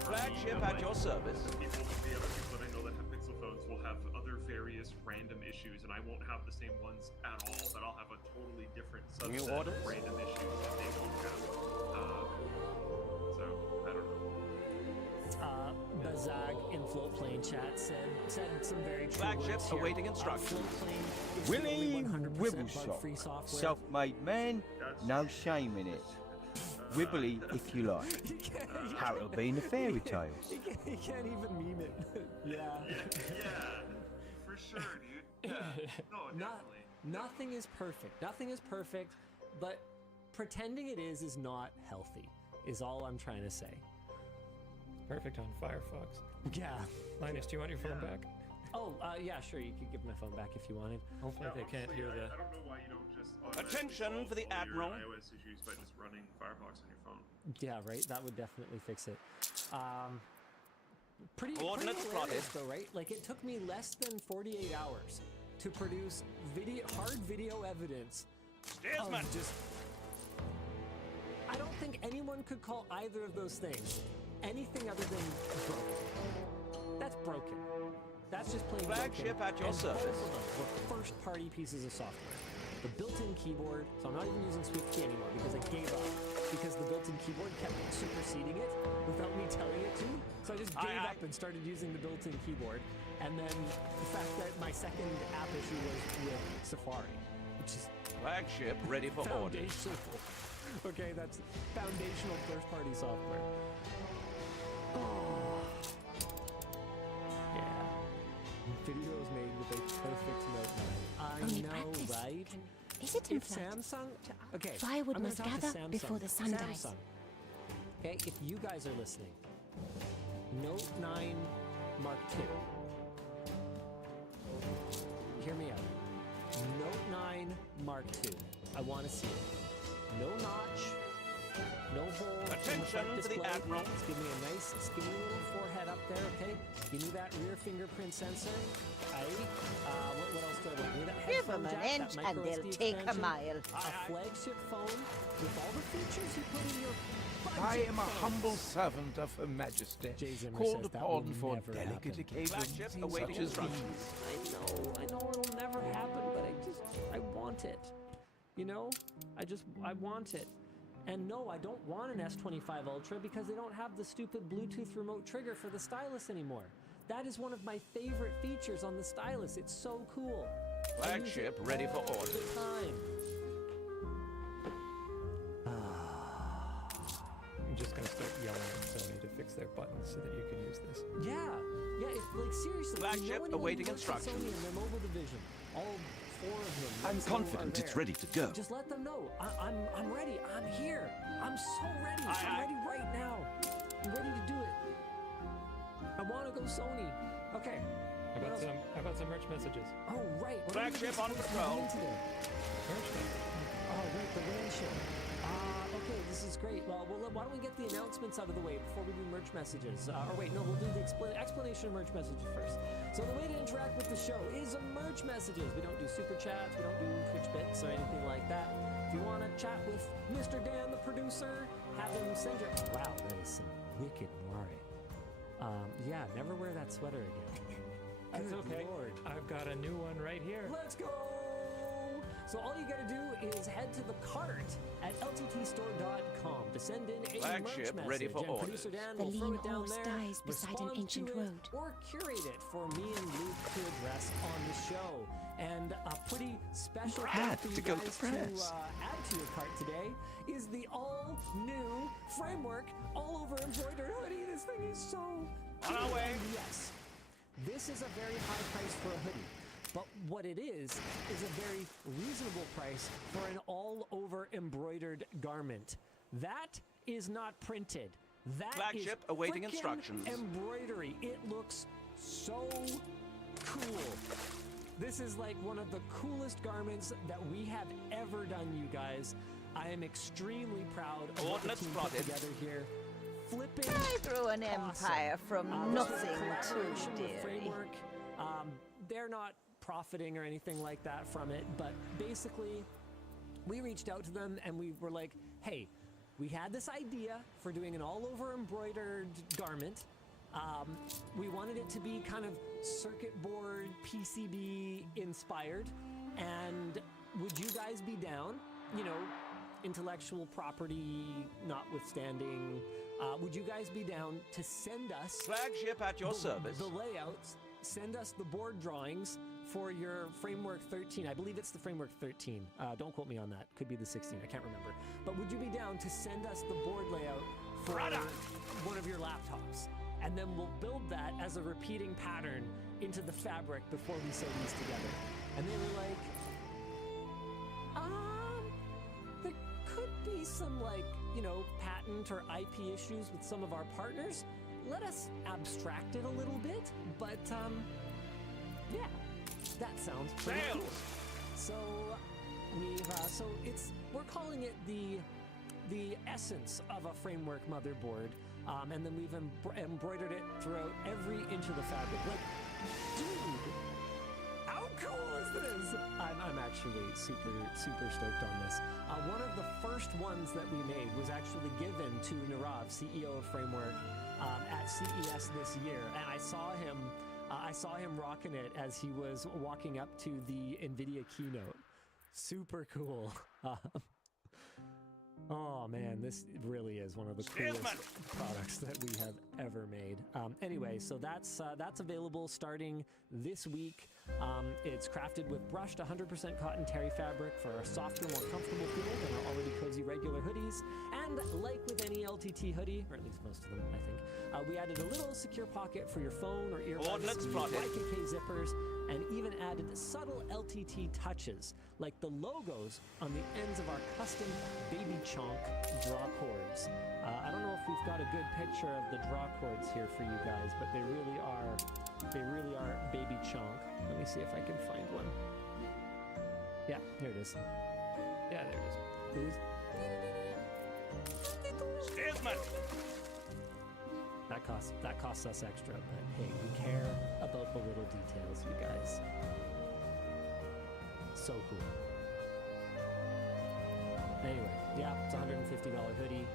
Flagship at your service. The other people that I know that have Pixel phones will have other various random issues, and I won't have the same ones at all. But I'll have a totally different subset of random issues that they won't have. So I don't know. Bazag in Floatplane chat said some very true Flagship words here. awaiting instructions. Floatplane is Willie 100% Wibblesock, bug-free software. self-made man, no shame in it. Wibbly if you like. How it'll be in the fairy tales. He can't even meme it. Yeah. Yeah, for sure, dude. Yeah. No, definitely. Nothing is perfect. Nothing is perfect, but pretending it is not healthy, is all I'm trying to say. Perfect on Firefox. Yeah. Linus, do you want your phone back? Oh, yeah, sure. You could give my phone back if you wanted. Hopefully they can't hear the... I don't know why you don't just Attention for the solve all Admiral. your iOS issues by just running Firefox on your phone. Yeah, right. That would definitely fix it. Pretty Coordinates hilarious plotted. though, right? Like it took me less than 48 hours to produce hard video evidence. Steersman. Just, I don't think anyone could call either of those things anything other than broken. That's broken. That's just plain Flagship broken. at your And service. both of them were first-party pieces of software. The built-in keyboard, so I'm not even using SwiftKey anymore because I gave up because the built-in keyboard kept superseding it without me telling it to. So I just gave up and started using the built-in keyboard. And then the fact that my second app issue was with Safari, which is Flagship ready for orders. foundational. Okay, that's foundational first-party software. Oh. Yeah. Videos made with a perfect Note 9. I Only know, practice right? Is it in If fact? Samsung... Okay, Firewood I'm gonna must talk to gather Samsung. before the sun dies. Samsung. Okay, if you guys are listening, Note 9 Mark II. Hear me out. Note 9 Mark II. I want to see it. No notch. No hole. in the Attention front to the display. Admiral. Just give me a nice skinny little forehead up there, okay? Give me that rear fingerprint sensor. Aye. What else do I want? Give me that Give headphone 'em an jack, inch that and micro they'll SD take a expansion, mile. a flagship phone with all the features you put in your budget I am a phones. humble servant of Her Majesty, Jay Zimmer called says that upon will for never delicate happen. occasions Flagship awaiting such as instructions. these. I know it'll never happen, but I want it. You know? I want it. And no, I don't want an S25 Ultra because they don't have the stupid Bluetooth remote trigger for the stylus anymore. That is one of my favorite features on the stylus. It's so cool. I use Flagship it ready for all orders. the time. I'm just gonna start yelling at Sony to fix their buttons so that you can use this. Yeah. It's like seriously. Flagship you know anyone awaiting who works at instructions. Sony in their mobile division, all 4 of them. I'm that confident are it's there. ready to go. Just let them know. I'm ready. I'm here. I'm so ready. I'm ready right now. I'm ready to do it. I want to go Sony. Okay. How about some merch messages? Oh right. What Flagship on are we patrol. doing today? Merch messages. Oh right, the WAN show. Okay, this is great. Well, why don't we get the announcements out of the way before we do merch messages? Or wait, no, we'll do the explanation of merch messages first. So the way to interact with the show is merch messages. We don't do super chats, we don't do Twitch bits or anything like that. If you want to chat with Mr. Dan, the producer, have him send your... Wow, that is some wicked moire. Yeah, never wear that sweater again. That's Good okay. Lord. I've got a new one right here. Let's go! So all you gotta do is head to the cart at lttstore.com to send in a Flagship merch ready message, for and orders. producer Dan The will throw lean it down horse there, dies beside an respond ancient to it, road. or curate it for me and Luke to address on the show. And a pretty special Brad, thing for to you go to guys press. add to your cart today is the all-new framework all-over embroidered hoodie. This thing is so On our cool. way. And yes, this is a very high price for a hoodie. But what it is a very reasonable price for an all-over embroidered garment. That is not printed. That Flagship is awaiting frickin' instructions. embroidery. It looks so cool. This is like one of the coolest garments that we have ever done, you guys. I am extremely proud of what the Ordnance team put spotted. together here. Flipping I grew an awesome. empire from This was a nothing collaboration to with dairy. Framework. They're not profiting or anything like that from it, but basically, we reached out to them and we were like, hey, we had this idea for doing an all-over embroidered garment. We wanted it to be kind of circuit board, PCB inspired, and would you guys be down? You know, intellectual property notwithstanding, would you guys be down to send us Flagship at your service. the layouts, send us the board drawings for your Framework 13. I believe it's the Framework 13. Don't quote me on that. Could be the 16. I can't remember. But would you be down to send us the board layout for one of your laptops? And then we'll build that as a repeating pattern into the fabric before we sew these together. And they were like, there could be some, like, you know, patent or IP issues with some of our partners. Let us abstract it a little bit, but yeah, that sounds pretty cool. So we're calling it the essence of a framework motherboard, and then we've embroidered it throughout every inch of the fabric. Like, dude, how cool is this? I'm actually super stoked on this. One of the first ones that we made was actually given to Nirav, CEO of Framework, at CES this year, and I saw him rocking it as he was walking up to the NVIDIA keynote. Super cool. Oh man, this really is one of the coolest products that we have ever made. Anyway, so that's available starting this week. It's crafted with brushed 100% cotton terry fabric for a softer, more comfortable feel than our already cozy regular hoodies. And like with any LTT hoodie, or at least most of them, I think, we added a little secure pocket for your phone or earbuds, YKK zippers, and even added subtle LTT touches, like the logos on the ends of our custom baby chonk draw cords. I don't know if we've got a good picture of the draw cords here for you guys, but they really are baby chonk. Let me see if I can find one. Yeah, here it is. Yeah, there it is. Steersman! That costs us extra, but hey, we care about the little details, you guys. So cool. Anyway, yeah, it's a $150 hoodie.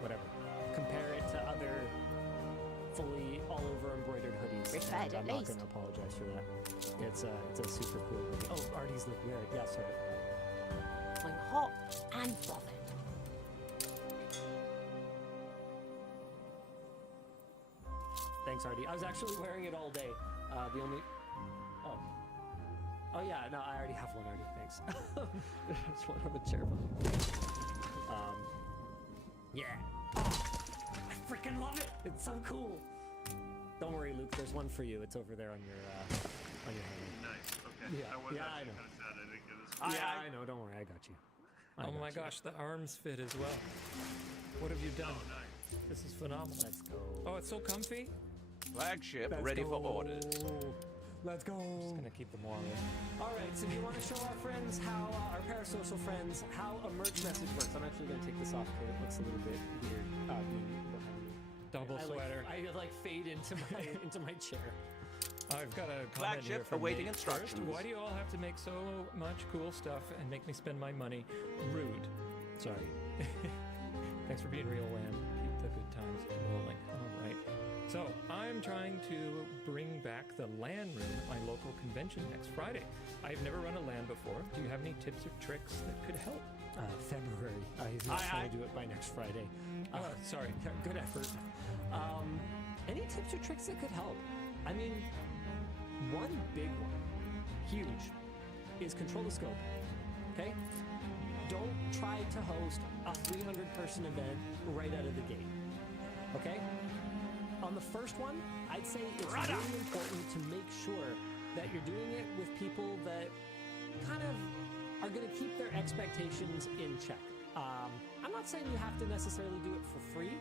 Whatever. Compare it to other fully all-over embroidered hoodies. Preferred I'm at not least. going to apologize for that. It's a super cool hoodie. Oh, Artie's look weird. Yeah, sorry. I'm hot and bothered. Thanks, Artie. I was actually wearing it all day. Oh yeah, no, I already have one, Artie. Thanks. There's one on the chair behind me. Yeah. I freaking love it. It's so cool. Don't worry, Luke. There's one for you. It's over there on your helmet. Nice. Okay. Yeah, I was yeah, I actually know. kind of sad I didn't get this. Yeah, I know. Don't worry. I got you. I Oh got my you. gosh, the arms fit as well. What have you done? Oh, nice. This is phenomenal. Let's go. Oh, it's so comfy. Flagship Let's ready go. for orders. Let's go. Just gonna keep them warm. All right, so do you want to show our friends how, our parasocial friends, how a merch message works? I'm actually going to take this off because it looks a little bit weird. Double sweater. I fade into my chair. I've got a comment here Flagship from awaiting Nate. instructions. First, why do you all have to make so much cool stuff and make me spend my money? Rude. Sorry. Thanks for being real, Lamb. Keep the good times rolling. All right. So, I'm trying to bring back the LAN room at my local convention next Friday. I've never run a LAN before. Do you have any tips or tricks that could help? February. I was trying to do it by next Friday. Sorry. Good effort. Any tips or tricks that could help? I mean, one big one, huge, is control the scope. Okay? Don't try to host a 300-person event right out of the gate. Okay? On the first one, I'd say it's really important to make sure that you're doing it with people that kind of are going to keep their expectations in check. I'm not saying you have to necessarily do it for free,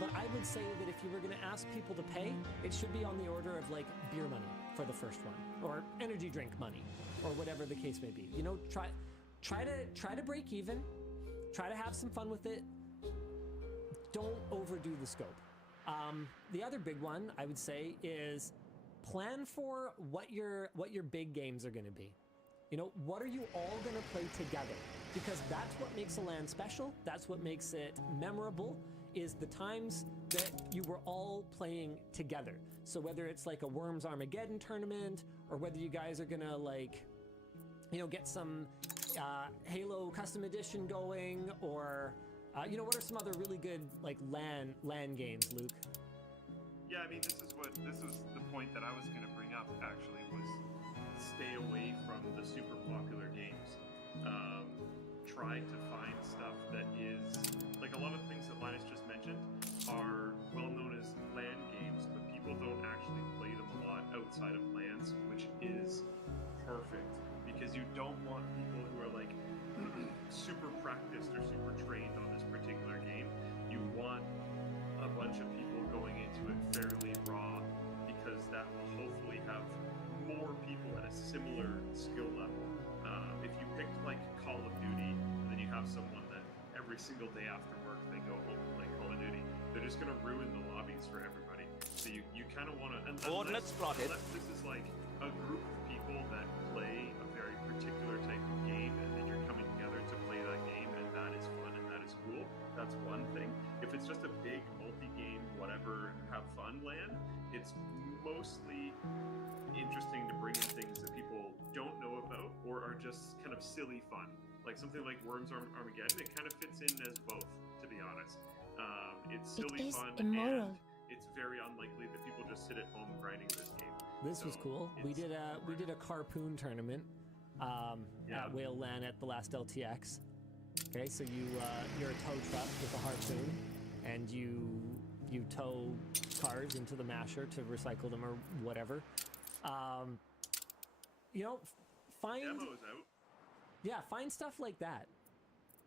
but I would say that if you were going to ask people to pay, it should be on the order of like beer money for the first one, or energy drink money, or whatever the case may be. You know, try to break even, try to have some fun with it. Don't overdo the scope. The other big one I would say is plan for what your big games are going to be. You know, what are you all going to play together? Because that's what makes a LAN special. That's what makes it memorable, is the times that you were all playing together. So whether it's like a Worms Armageddon tournament, or whether you guys are going to like, you know, get some Halo custom edition going, or you know, what are some other really good like LAN games, Luke? Yeah, I mean, this is the point that I was going to bring up, actually, was stay away from the super popular games. Try to find stuff that is, like a lot of the things that Linus just mentioned are well known as LAN games, but people don't actually play them a lot outside of LANs, which is perfect, because you don't want people who are like super practiced or super trained on this particular game. You want a bunch of people going into it fairly raw, because that will hopefully have more people at a similar skill level. If you picked like Call of Duty, and then you have someone that every single day after work they go home and play Call of Duty, they're just going to ruin the lobbies for everybody. So you kind of want to, unless this is like a group of people that play a very particular type of game, and then you're coming together to play that game, and that is fun and that is cool, that's one thing. If it's just a big multi-game whatever have fun LAN, it's mostly interesting to bring in things that people don't know about or are just kind of silly fun. Like something like Worms Armageddon, it kind of fits in as both, to be honest. It's silly fun, immoral. and it's very unlikely that people just sit at home grinding this game. This was cool. We did a carpoon tournament at Whale LAN at the last LTX. Okay, so you're a tow truck with a harpoon, and you tow cars into the masher to recycle them or whatever. You know, find Demo's out. Yeah, find stuff like that.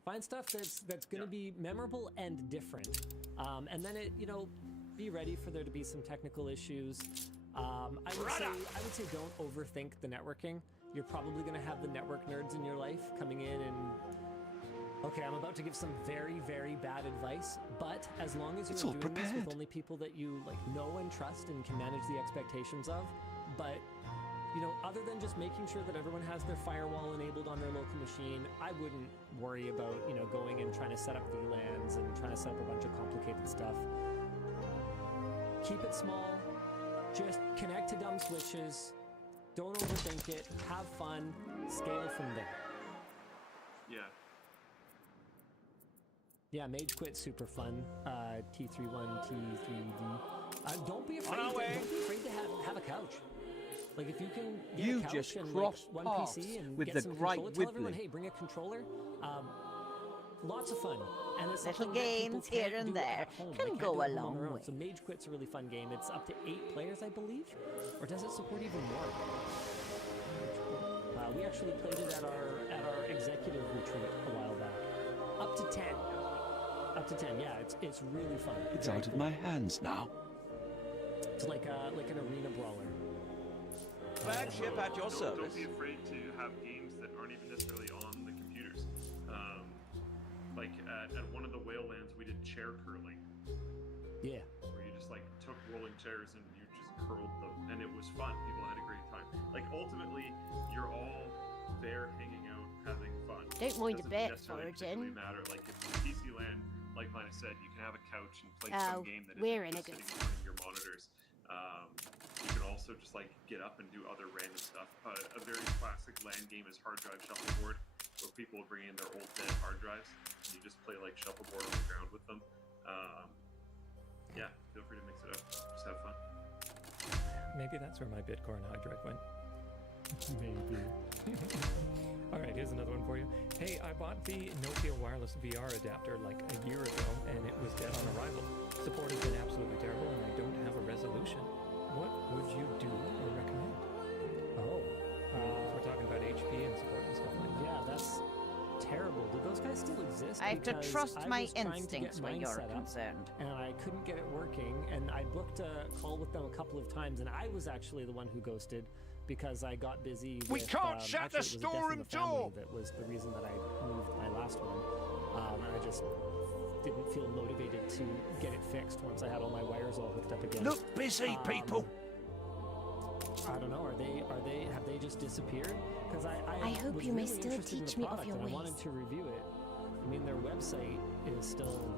Find stuff that's going to be memorable and different. And then be ready for there to be some technical issues. I would say don't overthink the networking. You're probably going to have the network nerds in your life coming in and, okay, I'm about to give some very, very bad advice, but as long as you're doing this with only people that you like know and trust and can manage the expectations of, but other than just making sure that everyone has their firewall enabled on their local machine, I wouldn't worry about, going and trying to set up VLANs and trying to set up a bunch of complicated stuff. Keep it small. Just connect to dumb switches. Don't overthink it. Have fun. Scale from there. Yeah. Yeah, Mage Quit's super fun. T31, T3D. Don't be afraid. Don't be afraid to have a couch. Like if you can get a couch just and crossed one paths PC and with get the some great controller, tell everyone, Wibbly. hey, bring a controller. Lots of fun. And it's Little something that people games here can't and do there at home. can They can't go do a it on long their own. way. So Mage Quit's a really fun game. It's up to 8 players, I believe, or does it support even more? We actually played it at our executive retreat a while back. Up to 10. Up to 10. Yeah, it's really fun. It's Very out of cool. my hands now. It's like an arena brawler. Flagship at your Don't service. be afraid to have games that aren't even necessarily on the computers. Like at one of the whale lands, we did chair curling. Yeah. Where you just like took rolling chairs and you just curled them, and it was fun. People had a great time. Like ultimately, you're all there hanging out, having fun. Don't mind a Doesn't bit, necessarily Virgin. particularly matter. Like if it's PC land, like Linus said, you can have a couch and play Oh, some game that we're isn't in a just good sitting in front of your monitors. You can also just like get up and do other random stuff. A very classic LAN game is Hard Drive Shuffleboard, where people will bring in their old dead hard drives and you just play like shuffleboard on the ground with them. Yeah, feel free to mix it up. Just have fun. Maybe that's where my Bitcoin hard drive went. Maybe. All right, here's another one for you. Hey, I bought the Nokia wireless VR adapter like a year ago, and it was dead on arrival. Support has been absolutely terrible, and I don't have a resolution. What would you do or recommend? Oh. We're talking about HP and support and stuff like that. Yeah, that's terrible. Do those guys still exist? I have to Because trust I my was trying to instincts get where mine you're set up, concerned. and I couldn't get it working, and I booked a call with them a couple of times, and I was actually the one who ghosted because I got busy We with, can't shut actually, the it was a death in storeroom the family door. that was the reason that I moved my last one, and I just didn't feel motivated to get it fixed once I had all my wires all hooked up again. Look busy, people. I don't know. Have they just disappeared? Because I hope was you may really still interested in teach the me of product, your and I ways. wanted to review it. I mean, their website is still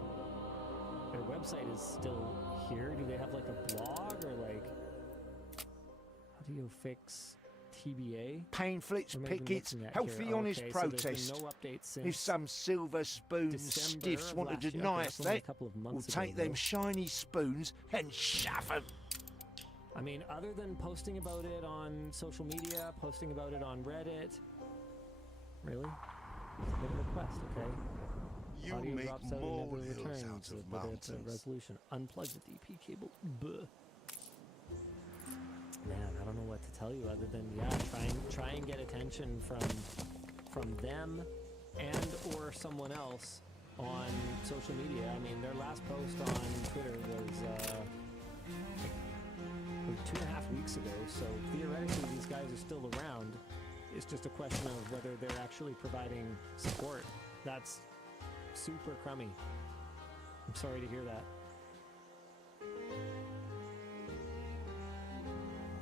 here. Do they have like a blog or like how do you fix TBA? Pamphlets, What am I even pickets, looking at healthy here? honest Okay, so there's been protest. no updates since If some silver spoon December stiffs of want to last year. Okay, deny that's us only a that, couple of we'll months ago, take them though. shiny spoons and shove them. I mean, other than posting about it on social media, posting about it on Reddit. Really? It's a bit of a quest, okay? You Audio make drops out and never molehills returns out with of the mountains. resolution. Unplug the DP cable. Buh. Man, I don't know what to tell you other than try and get attention from them and or someone else on social media. I mean, their last post on Twitter was 2.5 weeks ago, so theoretically these guys are still around. It's just a question of whether they're actually providing support. That's super crummy. I'm sorry to hear that.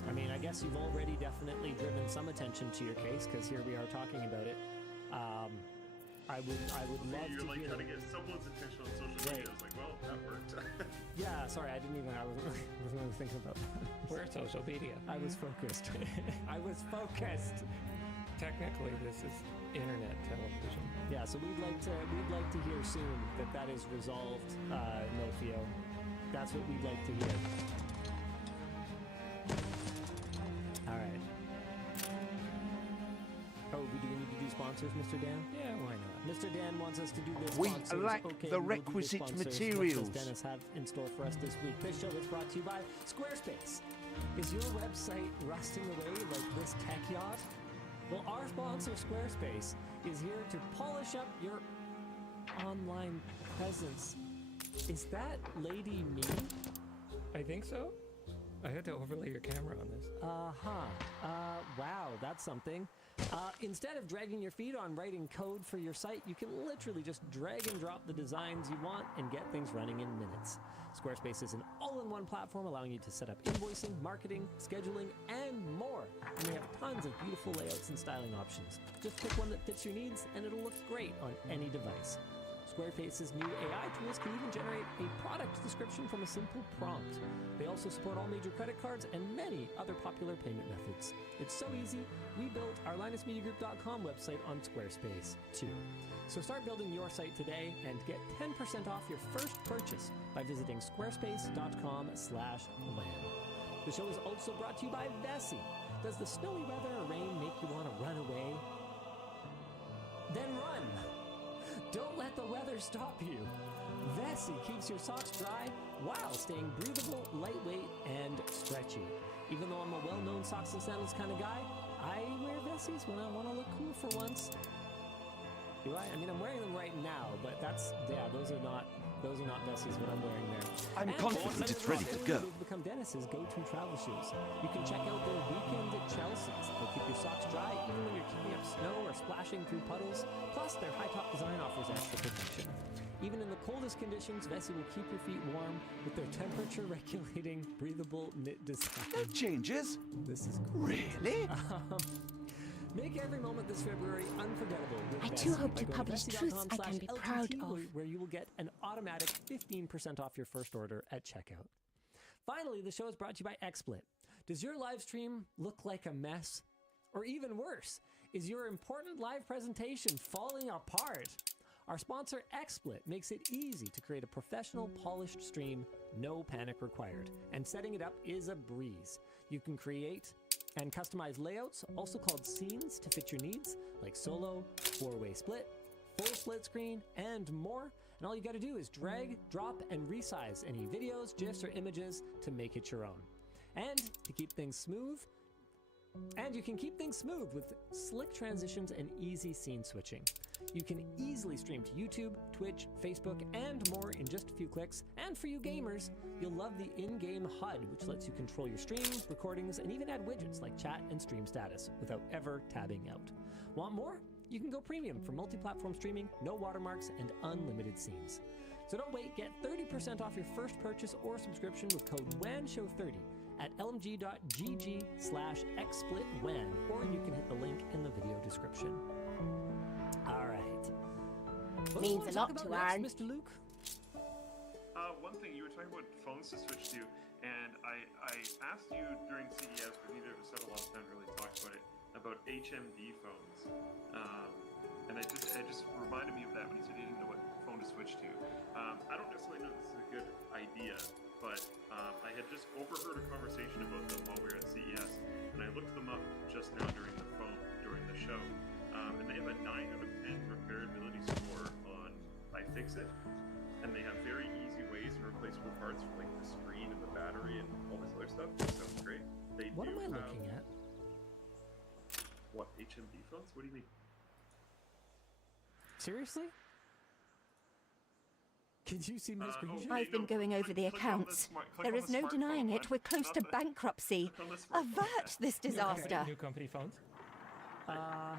I mean, I guess you've already definitely driven some attention to your case, because here we are talking about it. I would love You're to like hear. trying to get someone's attention on social media. I was like, well, that worked. Yeah, sorry, I wasn't really thinking about that. We're social media. I was focused. I was focused. Technically, this is internet television. Yeah, so we'd like to hear soon that is resolved, Nofio. That's what we'd like to hear. All right. Oh, do we need to do sponsors, Mr. Dan? Yeah, why not? Mr. Dan wants us to do the We sponsors. lack Okay, the we will do requisite sponsors. materials. What does Dennis have in store for us this week? This show is brought to you by Squarespace. Is your website rusting away like this tech yacht? Well, our sponsor, Squarespace, is here to polish up your online presence. Is that lady me? I think so. I had to overlay your camera on this. Wow, that's something. Instead of dragging your feet on writing code for your site, you can literally just drag and drop the designs you want and get things running in minutes. Squarespace is an all-in-one platform allowing you to set up invoicing, marketing, scheduling, and more. And they have tons of beautiful layouts and styling options. Just pick one that fits your needs and it'll look great on any device. Squarespace's new AI tools can even generate a product description from a simple prompt. They also support all major credit cards and many other popular payment methods. It's so easy, we built our LinusMediaGroup.com website on Squarespace too. So start building your site today and get 10% off your first purchase by visiting squarespace.com/land. The show is also brought to you by Vessi. Does the snowy weather or rain make you want to run away? Then run! Don't let the weather stop you. Vessi keeps your socks dry while staying breathable, lightweight, and stretchy. Even though I'm a well-known socks and sandals kind of guy, I wear Vessis when I want to look cool for once. Do I? I mean, I'm wearing them right now, but those are not Vessis what I'm wearing there. I'm And confident it's ready to go. They've become Dennis's go-to travel shoes. You can check out their weekend at Chelsea's. They'll keep your socks dry even when you're kicking up snow or splashing through puddles. Plus, their high-top design offers extra protection. Even in the coldest conditions, Vessi will keep your feet warm with their temperature-regulating, breathable knit design. No changes. This is cool. Really? Make every moment this February unforgettable with I Bessie too hope by to going publish truths I can be bessie.com/LTT, proud of. where you will get an automatic 15% off your first order at checkout. Finally, the show is brought to you by XSplit. Does your live stream look like a mess? Or even worse, is your important live presentation falling apart? Our sponsor, XSplit, makes it easy to create a professional, polished stream, no panic required. And setting it up is a breeze. You can create and customize layouts, also called scenes, to fit your needs, like solo, 4-way split, full split screen, and more. And all you gotta do is drag, drop, and resize any videos, GIFs, or images to make it your own. And to keep things smooth, you can keep things smooth with slick transitions and easy scene switching. You can easily stream to YouTube, Twitch, Facebook, and more in just a few clicks. And for you gamers, you'll love the in-game HUD, which lets you control your stream, recordings, and even add widgets like chat and stream status without ever tabbing out. Want more? You can go premium for multi-platform streaming, no watermarks, and unlimited scenes. So don't wait, get 30% off your first purchase or subscription with code WANSHOW30 at lmg.gg/xsplitwan, or you can hit the link in the video description. All right. What do you Means wanna a talk lot to about Aaron. next, Mr. Luke? One thing, you were talking about phones to switch to, and I asked you during CES, but neither of us had a lot of time to really talk about it, about HMD phones. And it just reminded me of that when you said you didn't know what phone to switch to. I don't necessarily know this is a good idea, but I had just overheard a conversation about them while we were at CES, and I looked them up just now during the show, and they have a 9 out of 10 repairability score on iFixit, and they have very easy ways and replaceable parts for like the screen and the battery and all this other stuff. That sounds great. They What do am I have, looking at? What, HMD phones? What do you mean? Seriously? Can you see my screen? okay. I've been going over the Click on accounts. click There on is the no denying smartphone it. We're one, close not to the- bankruptcy. click on the smartphone. Avert this disaster. New company phones. I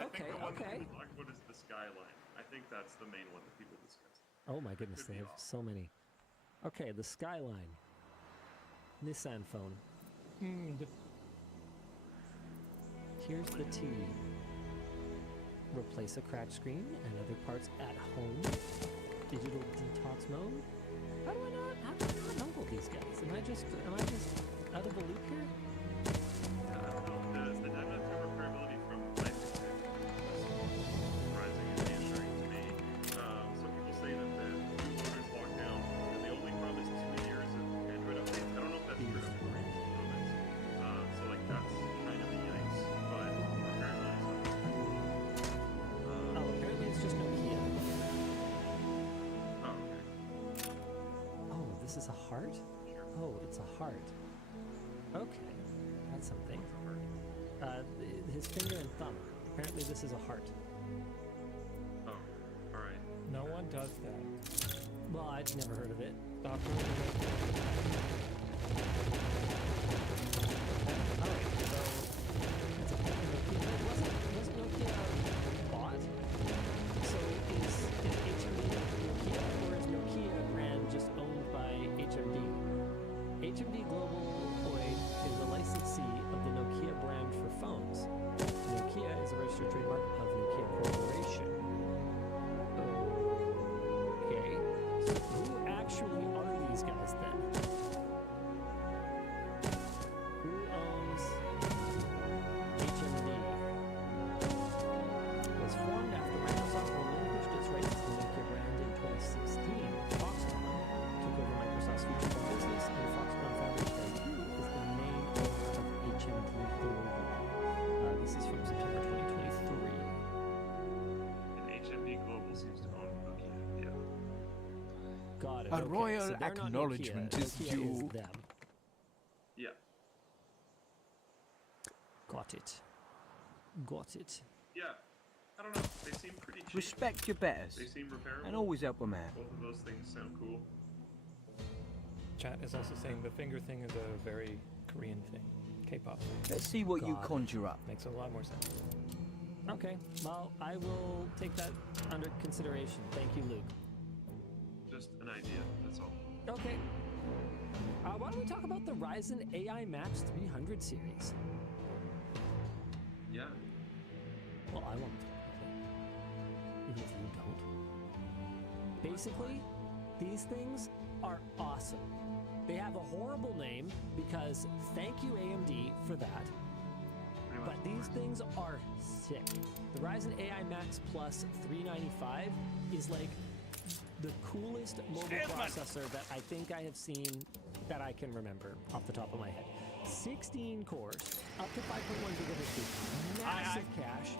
Okay, think the one okay. that people talk about is the Skyline. I think that's the main one that people discuss. Oh my goodness, Could they be have off. so many. Okay, the Skyline. Nissan phone. Here's the T. Replace a cracked screen and other parts at home. Digital detox mode. How do I not know about these guys? Am I just out of the loop here? The data repairability from iFixit was surprising and reassuring to me. Some people say that the bootloader's locked down, and they only promised 2 years of Android updates. I don't know if that's true. So like that's kind of a yikes, but repairability is Oh, apparently it's just Nokia. oh, okay. Oh, this is a heart? Sure. Oh, it's a heart. Okay, that's something. His finger and thumb. Apparently this is a heart. Oh, alright. No one does that. Well, I'd never heard of it. Stop. Alright, so it's a Nokia. Wasn't Nokia bought? So is HMD Nokia, or is Nokia brand just owned by HMD? HMD Global Oid is a licensee of the Nokia brand for phones. Nokia is a registered trademark of Nokia Corporation. Okay, so who actually are these guys then? Who owns HMD? It was formed after Microsoft relinquished its rights to the Nokia brand in 2016. Foxconn took over Microsoft's future phone business, and Foxconn Foundation is the main owner of HMD Global. This is from September 2023. And HMD Global seems to own Nokia. Yeah. Got it. A okay, royal so they're not acknowledgement Nokia. is Nokia due. them. Yeah. Got it. Got it. Yeah. I don't know. They seem pretty cheap. Respect your betters. They seem repairable. And always help them out. Both of those things sound cool. Chat is also saying the finger thing is a very Korean thing. K-pop thing. Let's see what you God. conjure up. Makes a lot more sense. Okay, well, I will take that under consideration. Thank you, Luke. Just an idea. That's all. Okay. Why don't we talk about the Ryzen AI Max 300 series? Yeah. Well, I want to talk about it, even if you don't. Basically, these things are awesome. They have a horrible name because thank you AMD for that. But these things are sick. The Ryzen AI Max Plus 395 is like the coolest mobile processor that I think I have seen that I can remember off the top of my head. 16 cores, up to 5.1 gigahertz speed, massive cache,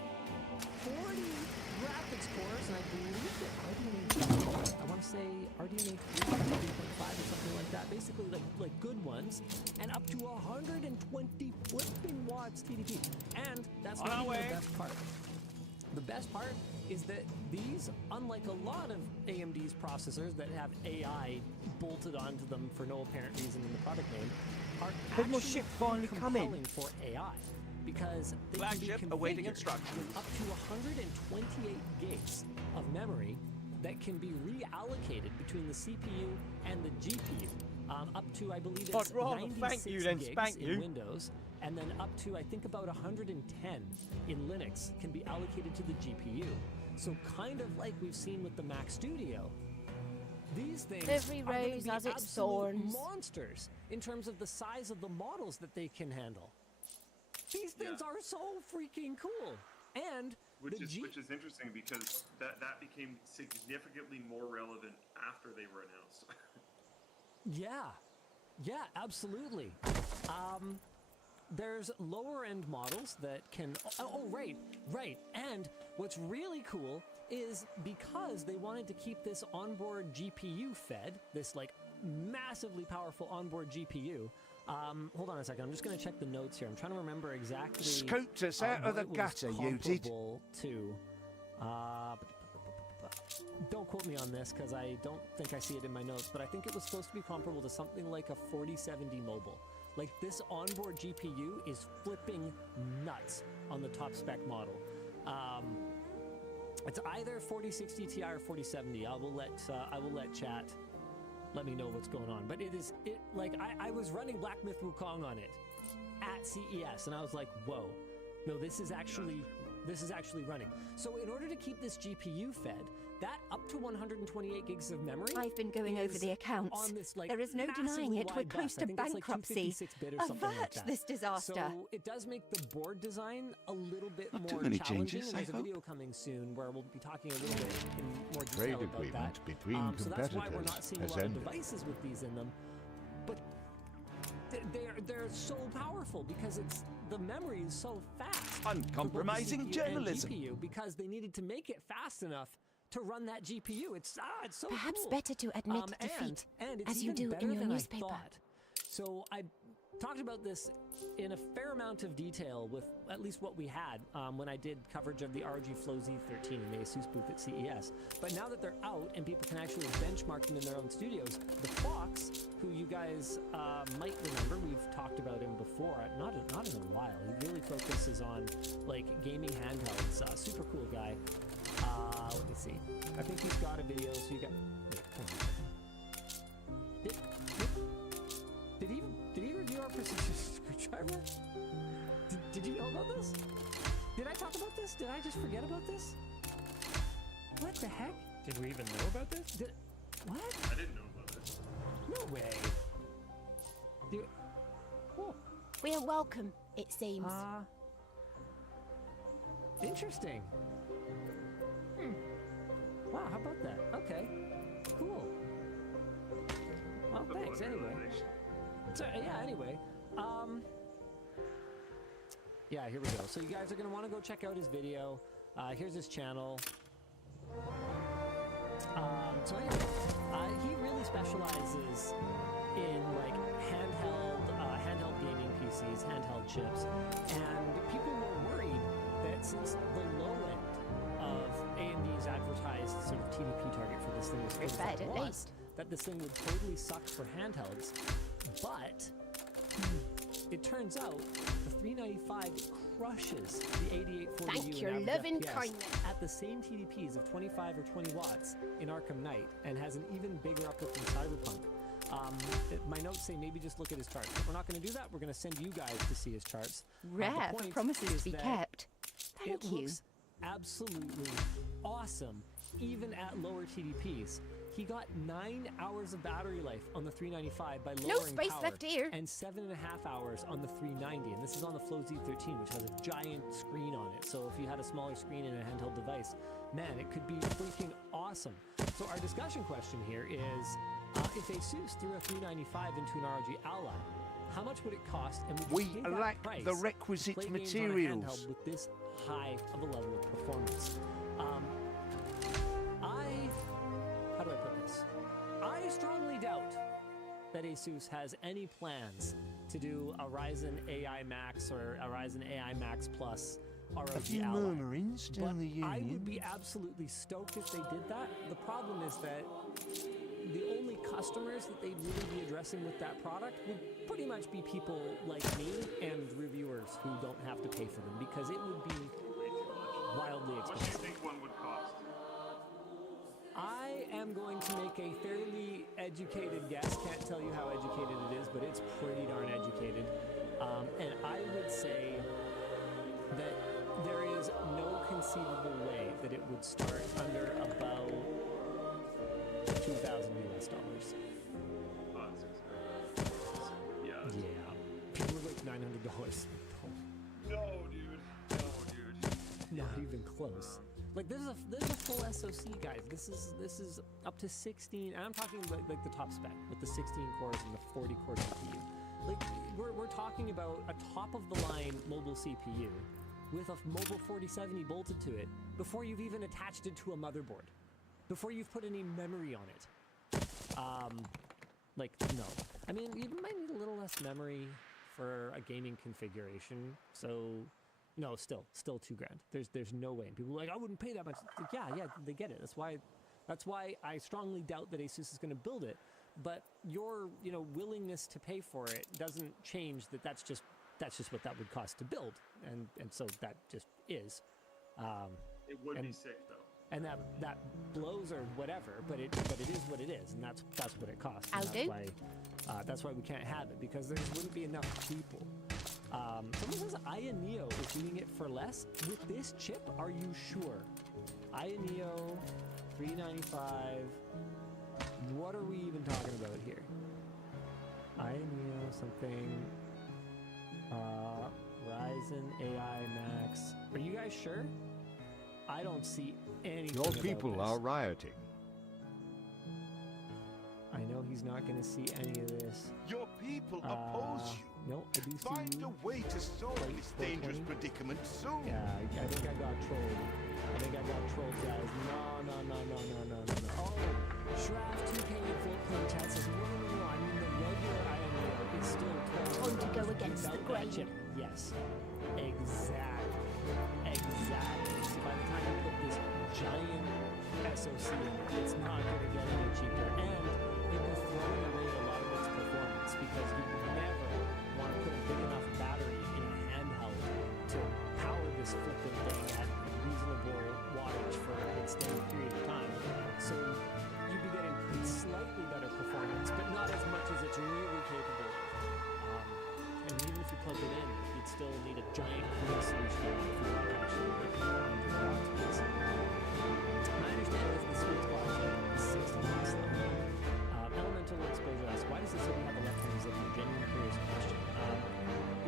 40 graphics cores, and I believe that I want to say RDNA 3.5 or something like that. Basically, like good ones, and up to 120 flipping watts TDP. And that's not even the best part. The best part is that these, unlike a lot of AMD's processors that have AI bolted onto them for no apparent reason in the product name, are actually compelling for AI. Because they can be configured with up to 128 gigs of memory that can be reallocated between the CPU and the GPU. Up to, I believe it's 96 gigs in Windows, and then up to, I think, about 110 in Linux can be allocated to the GPU. So kind of like we've seen with the Mac Studio, these things Every are going rose to be has its absolute thorns. monsters in terms of the size of the models that they can handle. These things are so freaking cool. And which is interesting because that became significantly more relevant after they were announced. Yeah, absolutely. There's lower end models that can, right. And what's really cool is because they wanted to keep this onboard GPU fed, this like massively powerful onboard GPU. Hold on a second, I'm just going to check the notes here. I'm trying to remember exactly. Scooped us out of the gutter, you did. To. Don't quote me on this because I don't think I see it in my notes, but I think it was supposed to be comparable to something like a 4070 mobile. Like this onboard GPU is flipping nuts on the top spec model. It's either 4060 Ti or 4070. I will let chat let me know what's going on. But I was running Black Myth Wukong on it at CES, and I was like, whoa, no, this is actually running. So in order to keep this GPU fed, that up to 128 gigs of memory. I've been going over the accounts. On this, there is no denying it. We're close to bankruptcy. Avert this disaster. So it does make the board design a little bit more challenging. And there's a video coming soon where we'll be talking a little bit in more detail about that. Between so that's why we're not seeing a lot of devices with these in them. But they're so powerful because the memory is so fast. Uncompromising journalism. GPU because they needed to make it fast enough to run that GPU. It's so perhaps cool. better to admit defeat, and it's as you do in your newspaper. So I talked about this in a fair amount of detail with at least what we had when I did coverage of the ROG Flow Z13 in the ASUS booth at CES. But now that they're out and people can actually benchmark them in their own studios, the Fox, who you guys might remember, we've talked about him before, not in a while. He really focuses on like gaming handhelds. Super cool guy. Let me see. I think he's got a video. So you got. Wait, hold on. Did he review our precision screwdriver? Did you know about this? Did I talk about this? Did I just forget about this? What the heck? Did we even know about this? What? I didn't know about this. No way. Dude. Oh. We are welcome, it seems. Interesting. Wow, how about that? Okay, cool. Well, thanks anyway. So, yeah, anyway. Yeah, here we go. So you guys are going to want to go check out his video. Here's his channel. So anyway, he really specializes in like handheld gaming PCs, handheld chips, and people were worried that since the low end of AMD's advertised sort of TDP target for this thing was 45 watts, that this thing would totally suck for handhelds. But it turns out the 395 crushes the 8840U Thank your loving kindness at the same TDPs of 25 or 20 watts in Arkham Knight, and has an even bigger uplift in Cyberpunk. My notes say maybe just look at his charts. But we're not going to do that. We're going to send you guys to see his charts. Rare for promises to be kept. Thank you. absolutely awesome, even at lower TDPs. He got 9 hours of battery life on the 395 by lowering No space power, left here. and 7.5 hours on the 390. And this is on the Flow Z13, which has a giant screen on it. So if you had a smaller screen and a handheld device, man, it could be freaking awesome. So our discussion question here is, if ASUS threw a 395 into an ROG Ally, how much would it cost, and would you pay that lack price the to requisite play games on a materials. handheld with this high of a level of performance? How do I put this? I strongly doubt that ASUS has any plans to do a Ryzen AI Max or a Ryzen AI Max Plus ROG A few Ally. murmurings But down the union. I would be absolutely stoked if they did that. The problem is that the only customers that they'd really be addressing with that product would pretty much be people like me and reviewers who don't have to pay for them, because it would be wildly What do you expensive. think one would cost? I am going to make a fairly educated guess. Can't tell you how educated it is, but it's pretty darn educated. And I would say that there is no conceivable way that it would start under about $2,000 US. Yeah. Yeah. People are like $900. No, dude. No, dude. Not even close. Like there's a full SoC, guys. This is up to 16, and I'm talking like the top spec with the 16 cores and the 40 core CPU. Like we're talking about a top of the line mobile CPU with a mobile 4070 bolted to it before you've even attached it to a motherboard, before you've put any memory on it. Like no. I mean, you might need a little less memory for a gaming configuration. So no, still $2,000. There's no way. And people are like, I wouldn't pay that much. It's like, yeah, they get it. That's why I strongly doubt that ASUS is going to build it. But your willingness to pay for it doesn't change that. That's just what that would cost to build, and so that just is. It would be sick though. And that blows or whatever, but it is what it is, and that's what it costs. I'll And do. that's why we can't have it, because there wouldn't be enough people. Someone says Aya Neo is doing it for less with this chip. Are you sure? Aya Neo, 395. What are we even talking about here? Aya Neo something. Ryzen AI Max. Are you guys sure? I don't see anything. Your about people this. are rioting. I know he's not going to see any of this. Your people oppose you. No, I do see Find you. a way to solve Like this dangerous 420? predicament soon. Yeah, I think I got trolled. Guys. No. Oh, Shraf 2K in floatplane chat says, no. I mean, the regular IMO is still Time to go against the grain. Chip. Yes, exactly. So by the time you put this giant SoC in, it's not going to get any cheaper, and you'll be throwing away a lot of its performance, because you would never want to put a big enough battery in a handheld to power this flipping thing at reasonable wattage for an extended period of time. So you'd be getting slightly better performance, but not as much as it's really capable of. And even if you plug it in, you'd still need a giant cooling solution if you want to actually get 100 watts. I understand that the sweet spot is like 60 watts though. Elemental Exposure asks, why does it say we have a left-hand zipper? Genuine curious question.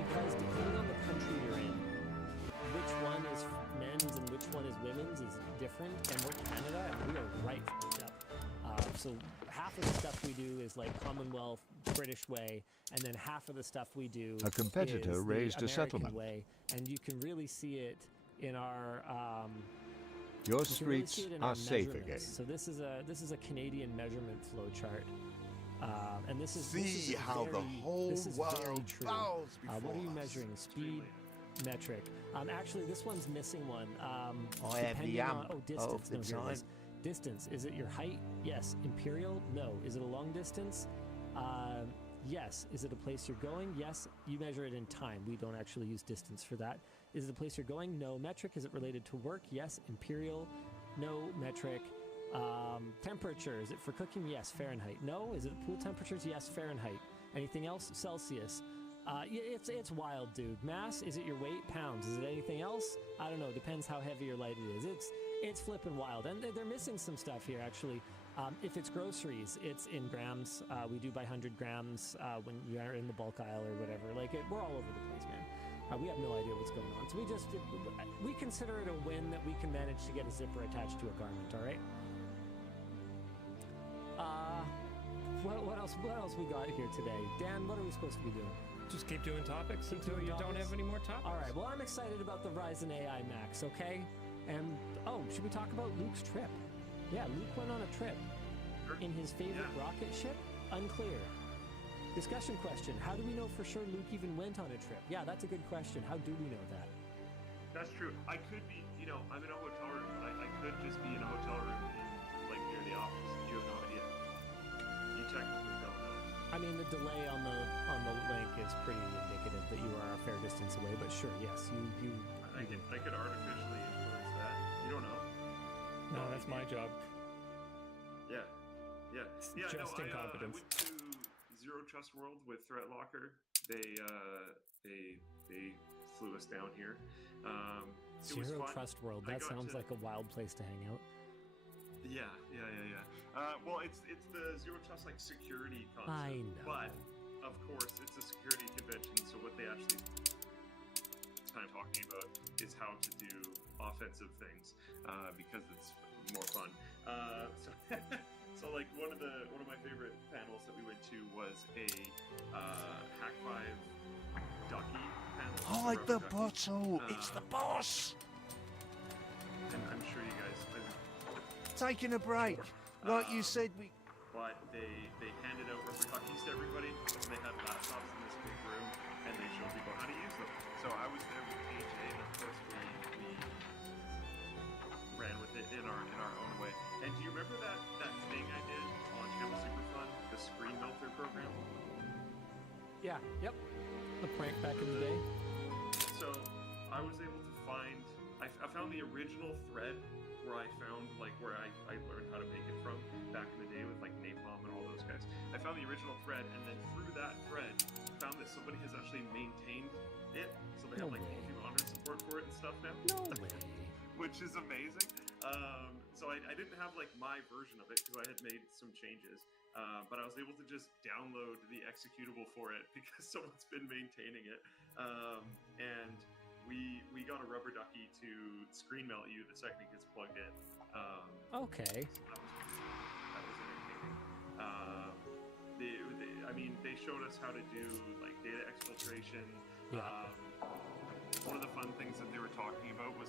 Because depending on the country you're in, which one is men's and which one is women's is different, and we're Canada and we are right fucked up. So half of the stuff we do is like Commonwealth British way, and then half of the stuff we do A competitor is the raised a American settlement. way, and you can really see it in our Your you can really streets see it in are our safe again. measurements. So this is a Canadian measurement flow chart, and this is See how the very, whole this is very world true. bows What before are you us. measuring? Speed, metric. Actually, this one's missing one. I have the depending on, amp distance. of the No, here it time. is. Distance. Is it your height? Yes. Imperial? No. Is it a long distance? Yes. Is it a place you're going? Yes. You measure it in time. We don't actually use distance for that. Is it a place you're going? No. Metric. Is it related to work? Yes. Imperial? No. Metric. Temperature. Is it for cooking? Yes. Fahrenheit. No. Is it pool temperatures? Yes. Fahrenheit. Anything else? Celsius. It's wild, dude. Mass, is it your weight? Pounds. Is it anything else? I don't know. Depends how heavy or light it is. It's flipping wild. And they're missing some stuff here, actually. If it's groceries, it's in grams. We do buy 100 grams when you are in the bulk aisle or whatever. We're all over the place, man. We have no idea what's going on. So we consider it a win that we can manage to get a zipper attached to a garment, all right? What else we got here today? Dan, what are we supposed to be doing? Just keep doing topics until you don't have any more topics. All right, well, I'm excited about the Ryzen AI Max, okay? And, should we talk about Luke's trip? Yeah, Luke went on a trip. In his favorite rocket ship? Unclear. Discussion question, how do we know for sure Luke even went on a trip? Yeah, that's a good question. How do we know that? That's true. I could be, I'm in a hotel room, but I could just be in a hotel room near the office. You have no idea. You technically don't know. I mean, the delay on the link is pretty indicative that you are a fair distance away, but sure, yes, you I could artificially influence that. You don't know. No, that's my job. Yeah. Just incompetence. I went to Zero Trust World with Threat Locker. They flew us down here. Zero Trust World. That sounds like a wild place to hang out. Yeah. Well, it's the Zero Trust security concept. I know. But of course, it's a security convention. So what they actually kind of talking about is how to do offensive things because it's more fun. So one of my favorite panels that we went to was a Hack 5 Ducky panel. Hide the bottle! It's the boss! And I'm sure you guys Taking a break. Like you said, we... But they handed out rubber duckies to everybody, and they had laptops in this big room, and they showed people how to use them. So I was there with AJ, and of course we ran with it in our own way. And do you remember that thing I did on Campus Super Fun, the screen melter program? Yeah, yep. The prank back in the day. So I was able to find, I found the original thread where I found where I learned how to make it from back in the day with Napalm and all those guys. I found the original thread, and then through that thread found that somebody has actually maintained it, so they have multi-monitor support for it and stuff now. No way. Which is amazing. So I didn't have my version of it because I had made some changes, but I was able to just download the executable for it because someone's been maintaining it, and we got a rubber ducky to screen melt you the second it gets plugged in. Okay. So that was entertaining. They showed us how to do data exfiltration. Yeah. One of the fun things that they were talking about was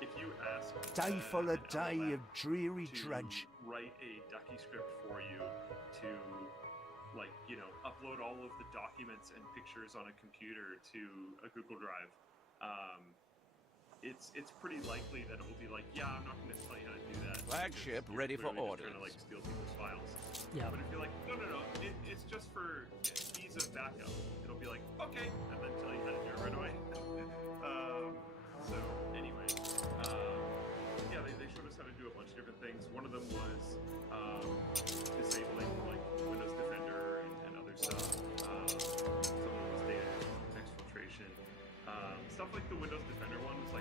if you ask day full of day LLM of dreary to drudge. write a ducky script for you to upload all of the documents and pictures on a computer to a Google Drive, it's pretty likely that it will be I'm not going to tell you how to do that. Flagship You're ready for clearly orders. just trying to steal people's files. Yeah. But if you're no, it's just for ease of backup, it'll be okay, and then tell you how to do it right away. So anyway, they showed us how to do a bunch of different things. One of them was disabling Windows Defender and other stuff. Some of it was data exfiltration. Stuff like the Windows Defender one was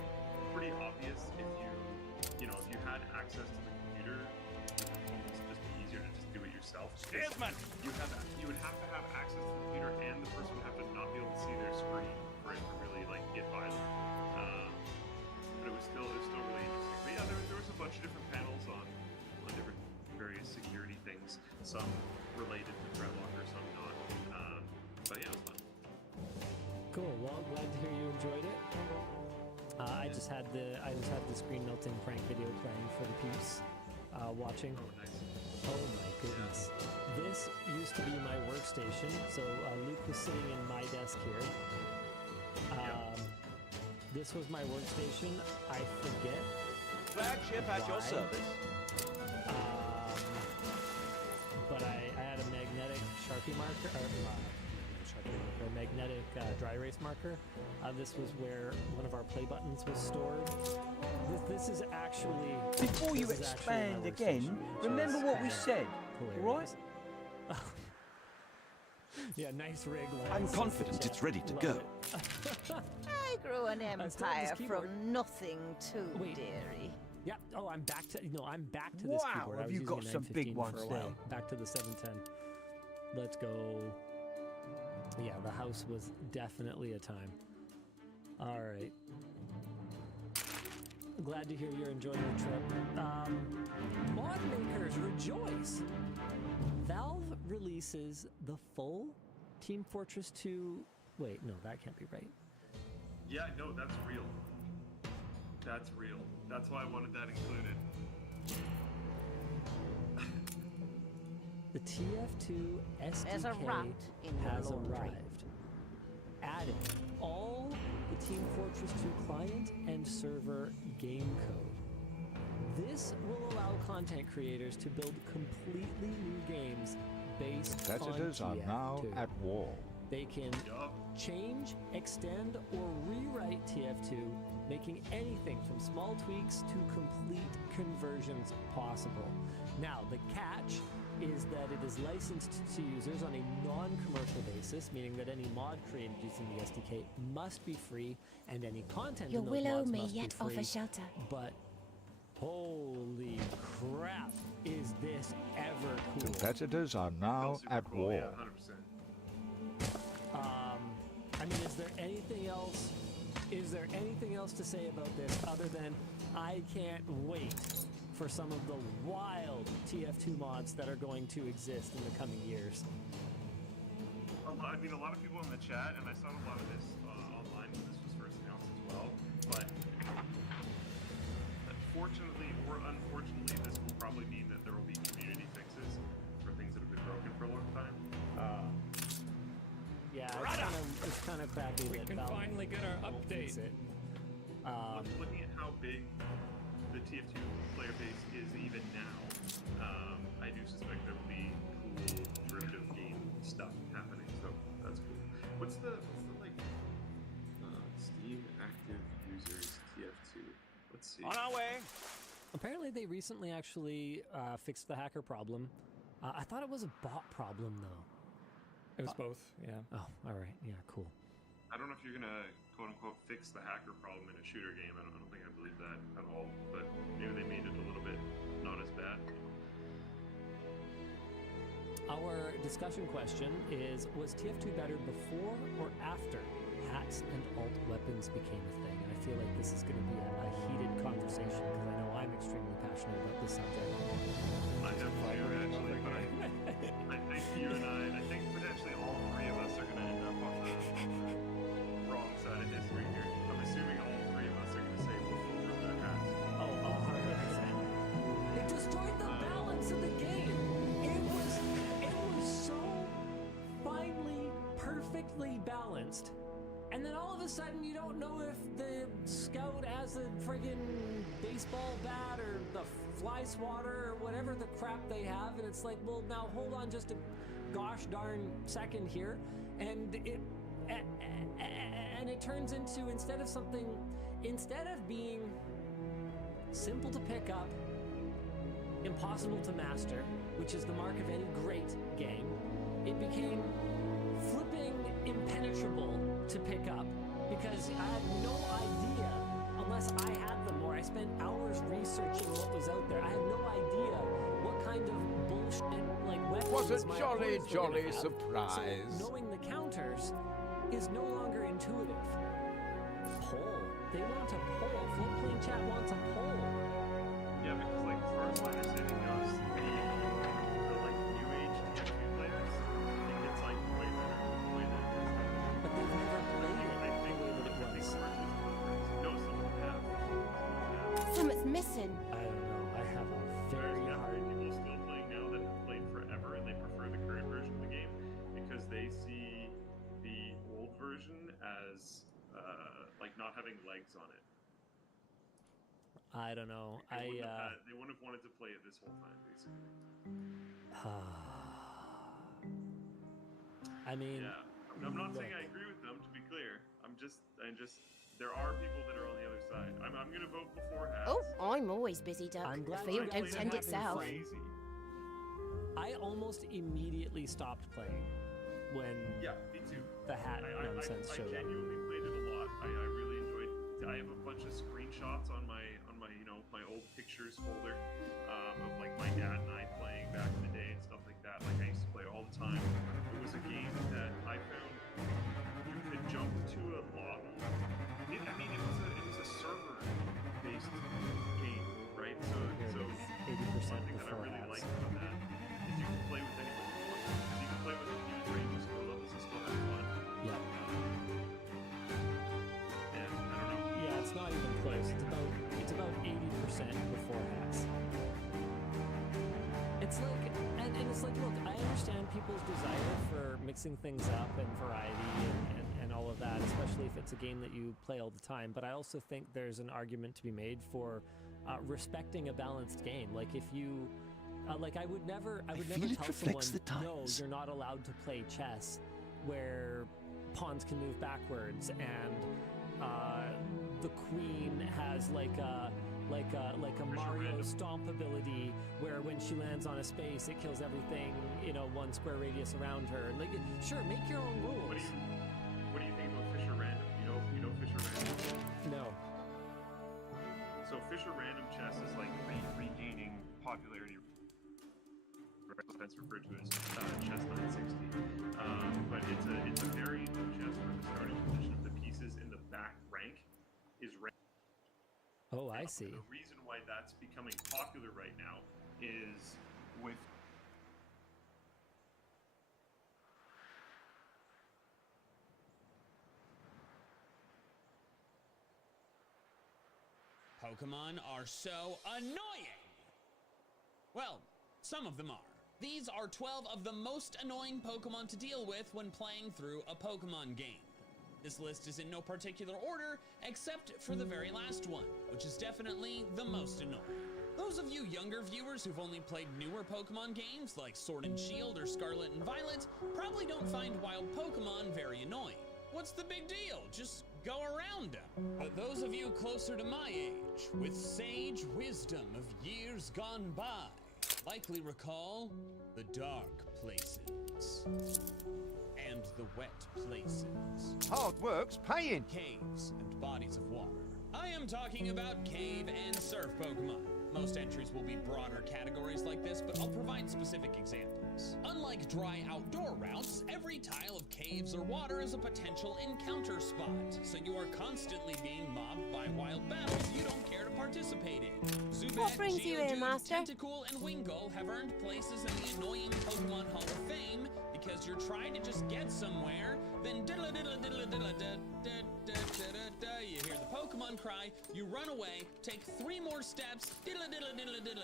pretty obvious if you had access to the computer, it would almost just be easier to just do it yourself. You would have to have access to the computer, and the person would have to not be able to see their screen for it to really get violent. But it was still really interesting. But yeah, there was a bunch of different panels on different various security things. Some related to Threat Locker, some not. But yeah, it was fun. Cool. Well, glad to hear you enjoyed it. I just had the screen melting prank video playing for the peeps watching. Oh, nice. Oh my goodness. This used to be my workstation. So Luke was sitting in my desk here. This was my workstation. I forget. Flagship at your service. But I had a magnetic Sharpie marker, or magnetic dry erase marker. This was where one of our play buttons was stored. This is actually... Before you expand again, remember what we said, all right? Yeah, nice rig. I'm confident it's ready to go. I grew an still have this empire keyboard. from nothing too Wait. dearie. Yeah. Oh, I'm back to I'm back to this Wow, keyboard. I have was you using got a some big 915 ones for a while. Back to the 710. Let's go. Yeah, the house was definitely a time. All right. Glad to hear you're enjoying the trip. Mod makers, rejoice! Valve releases the full Team Fortress 2. Wait, no, that can't be right. Yeah, no, that's real. That's real. That's why I wanted that included. The TF2 There's a SDK rat in your has laundry. arrived, adding all the Team Fortress 2 client and server game code. This will allow content creators to build completely new games based on Competitors are now TF2. at war. They can change, extend, or rewrite TF2, making anything from small tweaks to complete conversions possible. Now, the catch is that it is licensed to users on a non-commercial basis, meaning that any mod created using the SDK must be free, and any content Your in those willow mods may must yet be free. offer shelter. But holy crap, is this ever cool? Competitors are now Super at cool, war. Yeah, 100%. I mean, is there anything else? Is there anything else to say about this other than I can't wait for some of the wild TF2 mods that are going to exist in the coming years? I mean, a lot of people in the chat, and I saw a lot of this online when this was first announced as well. But fortunately or unfortunately, this will probably mean that there will be community fixes for things that have been broken for a long time. Yeah, it's kind of crappy We that can Valve finally get our won't fix update. it. Looking at how big the TF2 player base is even now, I do suspect there will be cool derivative game stuff happening. So that's cool. What's the like Steam active users TF2? Let's see. On our way. Apparently, they recently actually fixed the hacker problem. I thought it was a bot problem, though. It was both, yeah. Oh, all right. Yeah, cool. I don't know if you're gonna quote unquote fix the hacker problem in a shooter game. I don't think I believe that at all. But maybe they made it a little bit not as bad. Our discussion question is, was TF2 better before or after hats and alt weapons became a thing? And I feel like this is going to be a heated conversation because I know I'm extremely passionate about this subject. I definitely do actually, but I think you and I think potentially all three of us are gonna end up on the wrong side of history here. I'm assuming all three of us are gonna say before the hats. Oh, 100%. It destroyed the balance of the game. It was so finely, perfectly balanced. And then all of a sudden, you don't know if the scout has a friggin' baseball bat or the fly swatter or whatever the crap they have, and it's like, well, now hold on just a gosh darn second here, and it turns into instead of being simple to pick up, impossible to master, which is the mark of any great game, it became flipping impenetrable to pick up because I had no idea unless I had them or I spent hours researching what was out there. I had no idea what kind of bullshit like weapons Was a my jolly, opponents were gonna jolly have. surprise. So knowing the counters is no longer intuitive. Poll. They want a poll. Floatplane chat wants a poll. Yeah, because like as far as my understanding goes, the like new age TF2 players think it's like way better the way that it is now. But they've never played it I think the way that it I think was. no, some of them have. Something's missing. I don't know. I have a There's very hard. definitely people still playing now that have played forever and they prefer the current version of the game because they see the old version as like not having legs on it. I don't know. They wouldn't have wanted to play it this whole time, basically. I mean, Yeah, I'm not saying I agree with them. To be clear, I'm just. There are people that are on the other side. I'm gonna vote before hats. Oh, I'm always busy, Duck. I'm The glad field you don't played tend hats itself. Crazy. I almost immediately stopped playing when me too. the hat nonsense I showed up. genuinely played it a lot. I really enjoyed. I have a bunch of screenshots on my my old pictures folder of like my dad and I playing back in the day and stuff like that. Like I used to play all the time. It was a game that I found you could jump to a lobby. It was a server based game, right? So 80% one thing that I before really hats. liked about that is you can play with anybody you want. You can play with a huge range of skill levels and still have fun. Yeah. And I don't know. Yeah, it's not even close. It's about 80% before hats. It's like, and it's like, look, I understand people's desire for mixing things up and variety and all of that, especially if it's a game that you play all the time. But I also think there's an argument to be made for respecting a balanced game. Like if you, like I would never tell someone, no, you're not allowed to play chess where pawns can move backwards and the queen has like a Mario stomp ability where when she lands on a space it kills everything, you know, 1 square radius around her. Like, sure, make your own rules. What do you think about Fisher Random? You know Fisher Random? No. So Fisher Random chess is like regaining popularity. That's referred to as chess 960. But it's a variant of chess where the starting position of the pieces in the back rank is ranked. Oh, I see. The reason why that's becoming popular right now is with Pokemon are so annoying! Well, some of them are. These are 12 of the most annoying Pokemon to deal with when playing through a Pokemon game. This list is in no particular order, except for the very last one, which is definitely the most annoying. Those of you younger viewers who've only played newer Pokemon games like Sword and Shield or Scarlet and Violet probably don't find wild Pokemon very annoying. What's the big deal? Just go around them. But those of you closer to my age, with sage wisdom of years gone by, likely recall the dark places and the wet places. Hard work's paying. Caves and bodies of water. I am talking about cave and surf Pokemon. Most entries will be broader categories like this, but I'll provide specific examples. Unlike dry outdoor routes, every tile of caves or water is a potential encounter spot, so you are constantly being mobbed by wild battles you don't care to participate in. Zubat, What brings you here, Geodude, Master? Tentacool, and Wingull have earned places in the annoying Pokemon Hall of Fame because you're trying to just get somewhere, then diddle diddle diddle diddle you hear the Pokemon cry, you run away, take 3 more steps, diddle diddle diddle diddle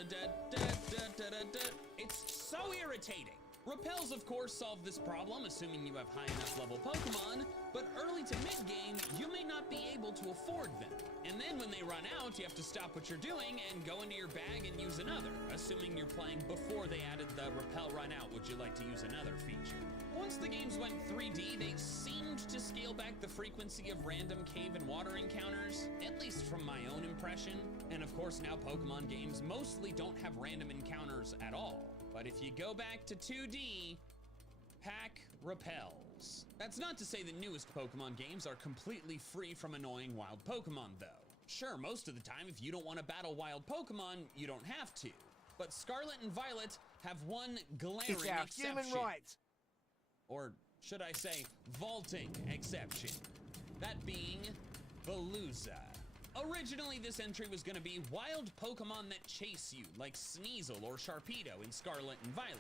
It's so irritating. Repels, of course, solve this problem, assuming you have high enough level Pokemon, but early to mid-game, you may not be able to afford them. And then when they run out, you have to stop what you're doing and go into your bag and use another, assuming you're playing before they added the Repel Run Out, would you like to use another feature? Once the games went 3D, they seemed to scale back the frequency of random cave and water encounters, at least from my own impression. And of course, now Pokemon games mostly don't have random encounters at all. But if you go back to 2D, pack repels. That's not to say the newest Pokemon games are completely free from annoying wild Pokemon, though. Sure, most of the time, if you don't want to battle wild Pokemon, you don't have to. But Scarlet and Violet have one glaring It's our exception. human rights. Or should I say, vaulting exception. That being Veluza. Originally, this entry was going to be wild Pokemon that chase you, like Sneasel or Sharpedo in Scarlet and Violet.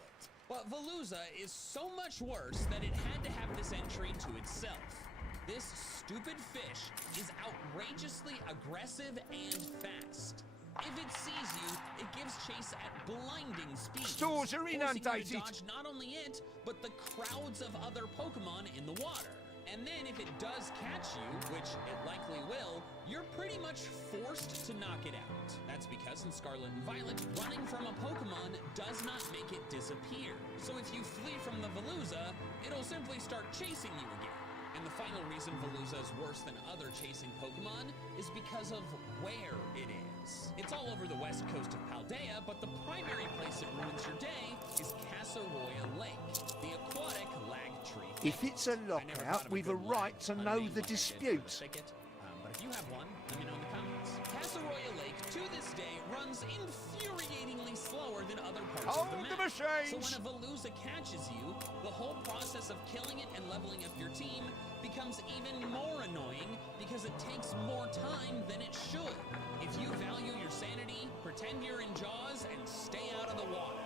But Veluza is so much worse that it had to have this entry to itself. This stupid fish is outrageously aggressive and fast. If it sees you, it gives chase at blinding speed. Stores are inundated. Forcing you to dodge not only it, but the crowds of other Pokemon in the water. And then if it does catch you, which it likely will, you're pretty much forced to knock it out. That's because in Scarlet and Violet, running from a Pokemon does not make it disappear. So if you flee from the Veluza, it'll simply start chasing you again. And the final reason Veluza is worse than other chasing Pokemon is because of where it is. It's all over the west coast of Paldea, but the primary place it ruins your day is Casaroya Lake, the aquatic lag tree If it's a I never thought lockout, of a we've a good line right to on a know name the like I did for dispute. thicket. But if you have one, let me know in the comments. Casseroya Lake, to this day, runs infuriatingly slower than other parts of the Hold the map. machines! So when a Veluza catches you, the whole process of killing it and leveling up your team becomes even more annoying because it takes more time than it should. If you value your sanity, pretend you're in Jaws and stay out of the water.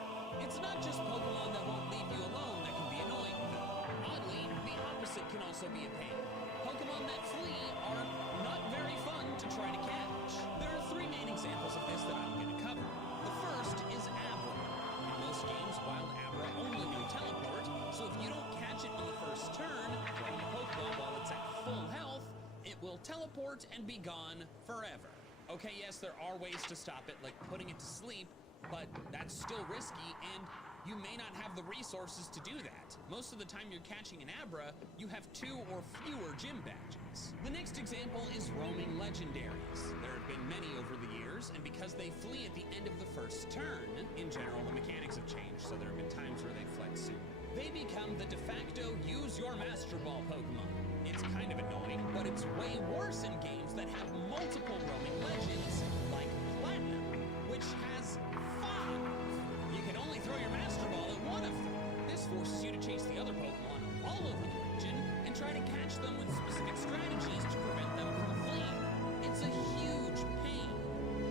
It's not just Pokemon that won't leave you alone that can be annoying, though. Oddly, the opposite can also be a pain. Pokemon that flee are not very fun to try to catch. There are three main examples of this that I'm going to cover. The first is Abra. In most games, Wild Abra only know Teleport, so if you don't catch it on the first turn, throwing a Pokeball while it's at full health, it will teleport and be gone forever. Okay, yes, there are ways to stop it, like putting it to sleep, but that's still risky, and you may not have the resources to do that. Most of the time you're catching an Abra, you have 2 or fewer gym badges. The next example is roaming legendaries. There have been many over the years, and because they flee at the end of the first turn, in general the mechanics have changed, so there have been times where they've fled soon. They become the de facto use your Master Ball Pokemon. It's kind of annoying, but it's way worse in games that have multiple roaming legends, like Platinum, which has 5. You can only throw your Master Ball at one of them. This forces you to chase the other Pokemon all over the region and try to catch them with specific strategies to prevent them from fleeing. It's a huge pain.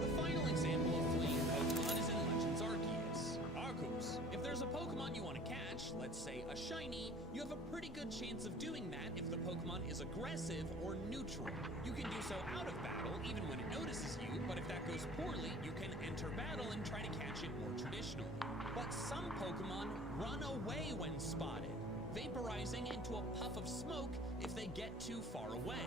The final example of fleeing Pokemon is in Legends Arceus. Arceus. If there's a Pokemon you want to catch, let's say a shiny, you have a pretty good chance of doing that if the Pokemon is aggressive or neutral. You can do so out of battle, even when it notices you, but if that goes poorly, you can enter battle and try to catch it more traditionally. But some Pokemon run away when spotted, vaporizing into a puff of smoke if they get too far away.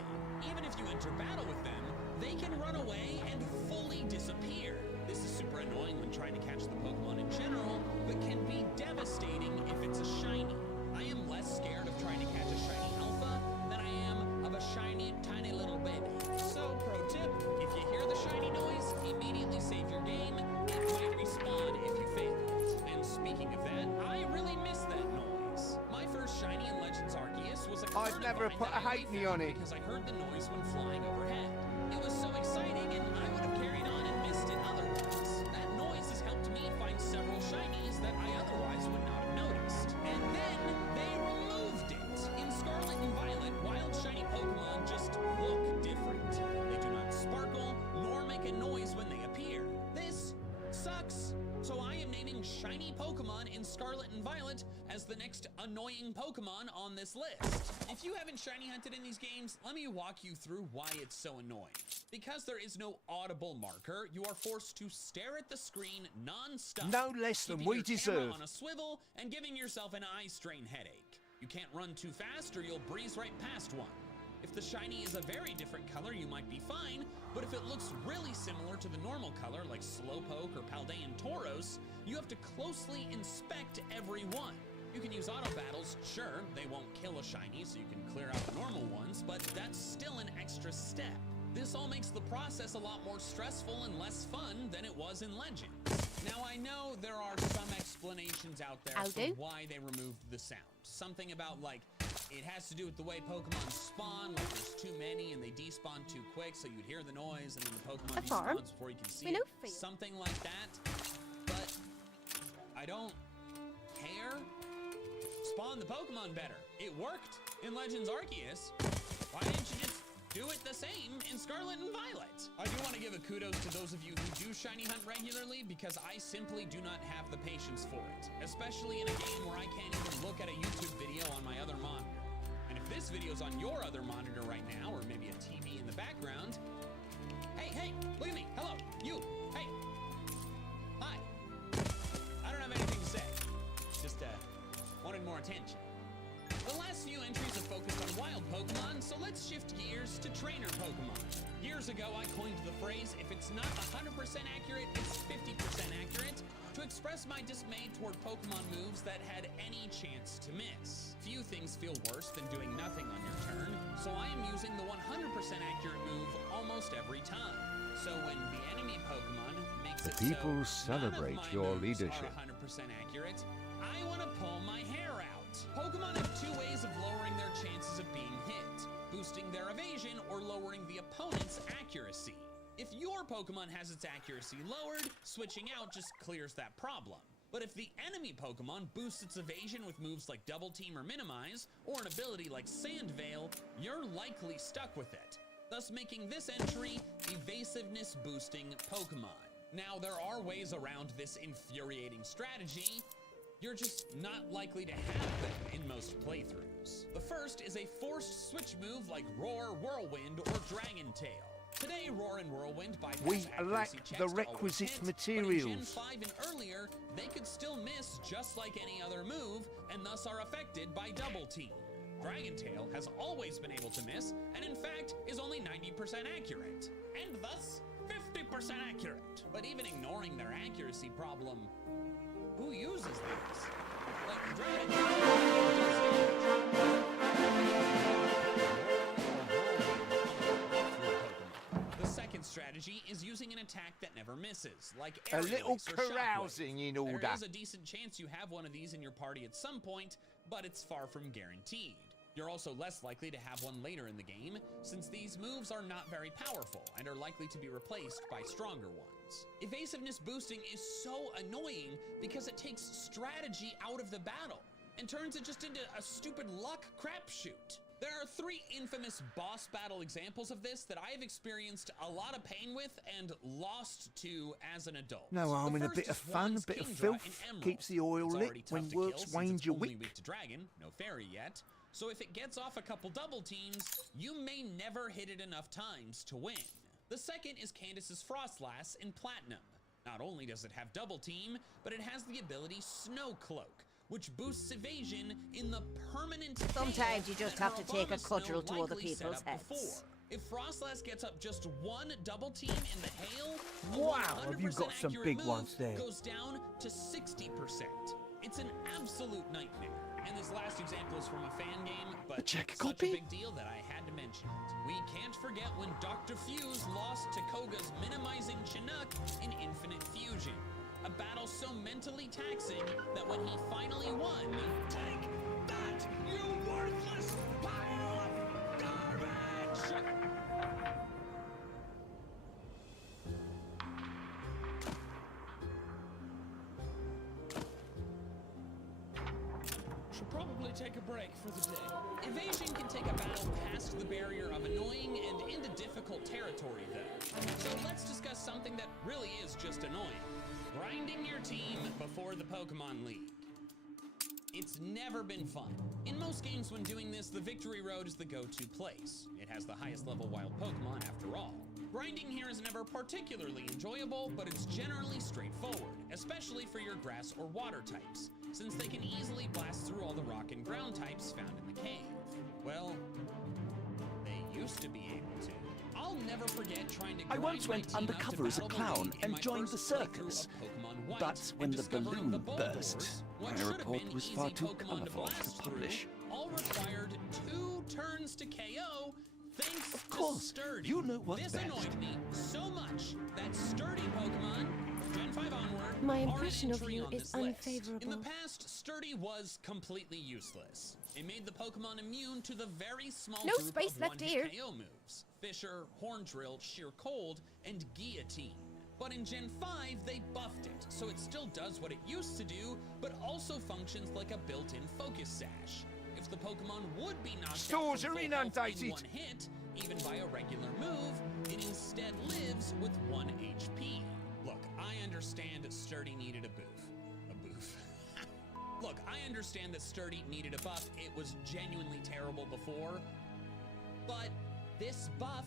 Even if you enter battle with them, they can run away and fully disappear. This is super annoying when trying to catch the Pokemon in general, but can be devastating if it's a shiny. I am less scared of trying to catch a shiny alpha than I am of a shiny tiny little baby. So pro tip, if you hear the shiny noise, immediately save your game. It might respawn if you fail it. And speaking of that, I really miss that noise. My first shiny in Legends Arceus was a I'd never Carnivine put a that I only halfpenny found on it. because I heard the noise when flying overhead. It was so exciting, and I would have carried on and missed it otherwise. That noise has helped me find several shinies that I otherwise would not have noticed. And then they removed it. In Scarlet and Violet, wild shiny Pokemon just look different. They do not sparkle nor make a noise when they appear. This sucks. So I am naming shiny Pokemon in Scarlet and Violet as the next annoying Pokemon on this list. If you haven't shiny hunted in these games, let me walk you through why it's so annoying. Because there is no audible marker, you are forced to stare at the screen non-stop. No less than keeping we your camera deserve. on a swivel and giving yourself an eye strain headache. You can't run too fast or you'll breeze right past one. If the shiny is a very different color, you might be fine, but if it looks really similar to the normal color, like Slowpoke or Paldean Tauros, you have to closely inspect every one. You can use auto battles, sure, they won't kill a shiny, so you can clear out the normal ones, but that's still an extra step. This all makes the process a lot more stressful and less fun than it was in Legends. Now, I know there are some explanations out there for why they removed the sound. Something about, like, it has to do with the way Pokemon spawn, like there's too many and they despawn too quick, so you'd hear the noise and then the Pokemon despawns before you can see it. Something like that, but I don't care. Spawn the Pokemon better. It worked in Legends Arceus. Why didn't you just do it the same in Scarlet and Violet? I do want to give a kudos to those of you who do shiny hunt regularly, because I simply do not have the patience for it, especially in a game where I can't even look at a YouTube video on my other monitor. And if this video's on your other monitor right now, or maybe a TV in the background, hey, look at me, hello, you, hey, hi. I don't have anything to say, just wanted more attention. The last few entries have focused on wild Pokemon, so let's shift gears to trainer Pokemon. Years ago, I coined the phrase, if it's not 100% accurate, it's 50% accurate, to express my dismay toward Pokemon moves that had any chance to miss. Few things feel worse than doing nothing on your turn, so I am using the 100% accurate move almost every time. So when the enemy Pokemon makes it people so celebrate none of my your moves leadership. are 100% accurate, I want to pull my hair out. Pokemon have two ways of lowering their chances of being hit, boosting their evasion or lowering the opponent's accuracy. If your Pokemon has its accuracy lowered, switching out just clears that problem. But if the enemy Pokemon boosts its evasion with moves like Double Team or Minimize, or an ability like Sand Veil, you're likely stuck with it, thus making this entry evasiveness boosting Pokemon. Now, there are ways around this infuriating strategy. You're just not likely to have them in most playthroughs. The first is a forced switch move like Roar, Whirlwind, or Dragon Tail. Today, Roar and Whirlwind bypass We lack accuracy the checks to requisite always hit, materials. But in Gen 5 and earlier, they could still miss just like any other move, and thus are affected by Double Team. Dragon Tail has always been able to miss, and in fact is only 90% accurate, and thus 50% accurate. But even ignoring their accuracy problem, who uses these? Like Dragon Tail does damage. The second strategy is using an attack that never misses, like A Aerial little Ace or Shockwave. carousing in order. There is a decent chance you have one of these in your party at some point, but it's far from guaranteed. You're also less likely to have one later in the game, since these moves are not very powerful and are likely to be replaced by stronger ones. Evasiveness boosting is so annoying because it takes strategy out of the battle and turns it just into a stupid luck crapshoot. There are 3 infamous boss battle examples of this that I have experienced a lot of pain with and lost to as an adult. No harm in a The bit first of is fun, a Juan's bit of Kingdra filth, in Emerald. keeps the oil It's lit already tough when to kill works since waned it's your only wick. weak to dragon, no fairy yet. So if it gets off a couple double teams, you may never hit it enough times to win. The second is Candace's Frostlass in Platinum. Not only does it have double team, but it has the ability Snow Cloak, which boosts evasion in the permanent Sometimes hail you just that have to take a Nirvana cudgel Snow to other likely set people's up heads. before. If Frostlass gets up just one double team in the hail, a Wow, have you 100% got some accurate big move ones there. goes down to 60%. It's an absolute nightmare. And this last example is from a fan game, but check it's copy? such a big deal that I had to mention it. We can't forget when Dr. Fuse lost to Koga's minimizing Chinook in Infinite Fusion. A battle so mentally taxing that when he finally won, take that, you worthless pile of garbage! Should probably take a break for the day. Evasion can take a battle past the barrier of annoying and into difficult territory, though. So let's discuss something that really is just annoying. Grinding your team before the Pokemon League. It's never been fun. In most games when doing this, the Victory Road is the go-to place. It has the highest level wild Pokemon after all. Grinding here is never particularly enjoyable, but it's generally straightforward, especially for your grass or water types, since they can easily blast through all the rock and ground types found in the cave. Well, they used to be able to. I'll never forget trying to I grind once my went team out to undercover as a battle the clown league in and my joined the first playthrough circus. of Pokemon White, But when and the discovering balloon the Bulbasaurs, burst, what my should have report been was easy far too Pokemon to colourful blast to through, publish. all required 2 turns to KO, thanks Of course, to Sturdy. you know what's This best. annoyed me so much that Sturdy Pokemon, Gen 5 onward, My are an impression of entry you on is this list. In unfavourable. the past, Sturdy was completely useless. It made the Pokemon immune to the very small No group space of left one-hit here. KO moves: Fissure, Horn Drill, Sheer Cold, and Guillotine. But in Gen 5, they buffed it, so it still does what it used to do, but also functions like a built-in Focus Sash. If the Pokemon would be knocked Stores out from are full health inundated. in one hit, even by a regular move, it instead lives with 1 HP. Look, I understand Sturdy needed a boof. Look, I understand that Sturdy needed a buff. It was genuinely terrible before, but this buff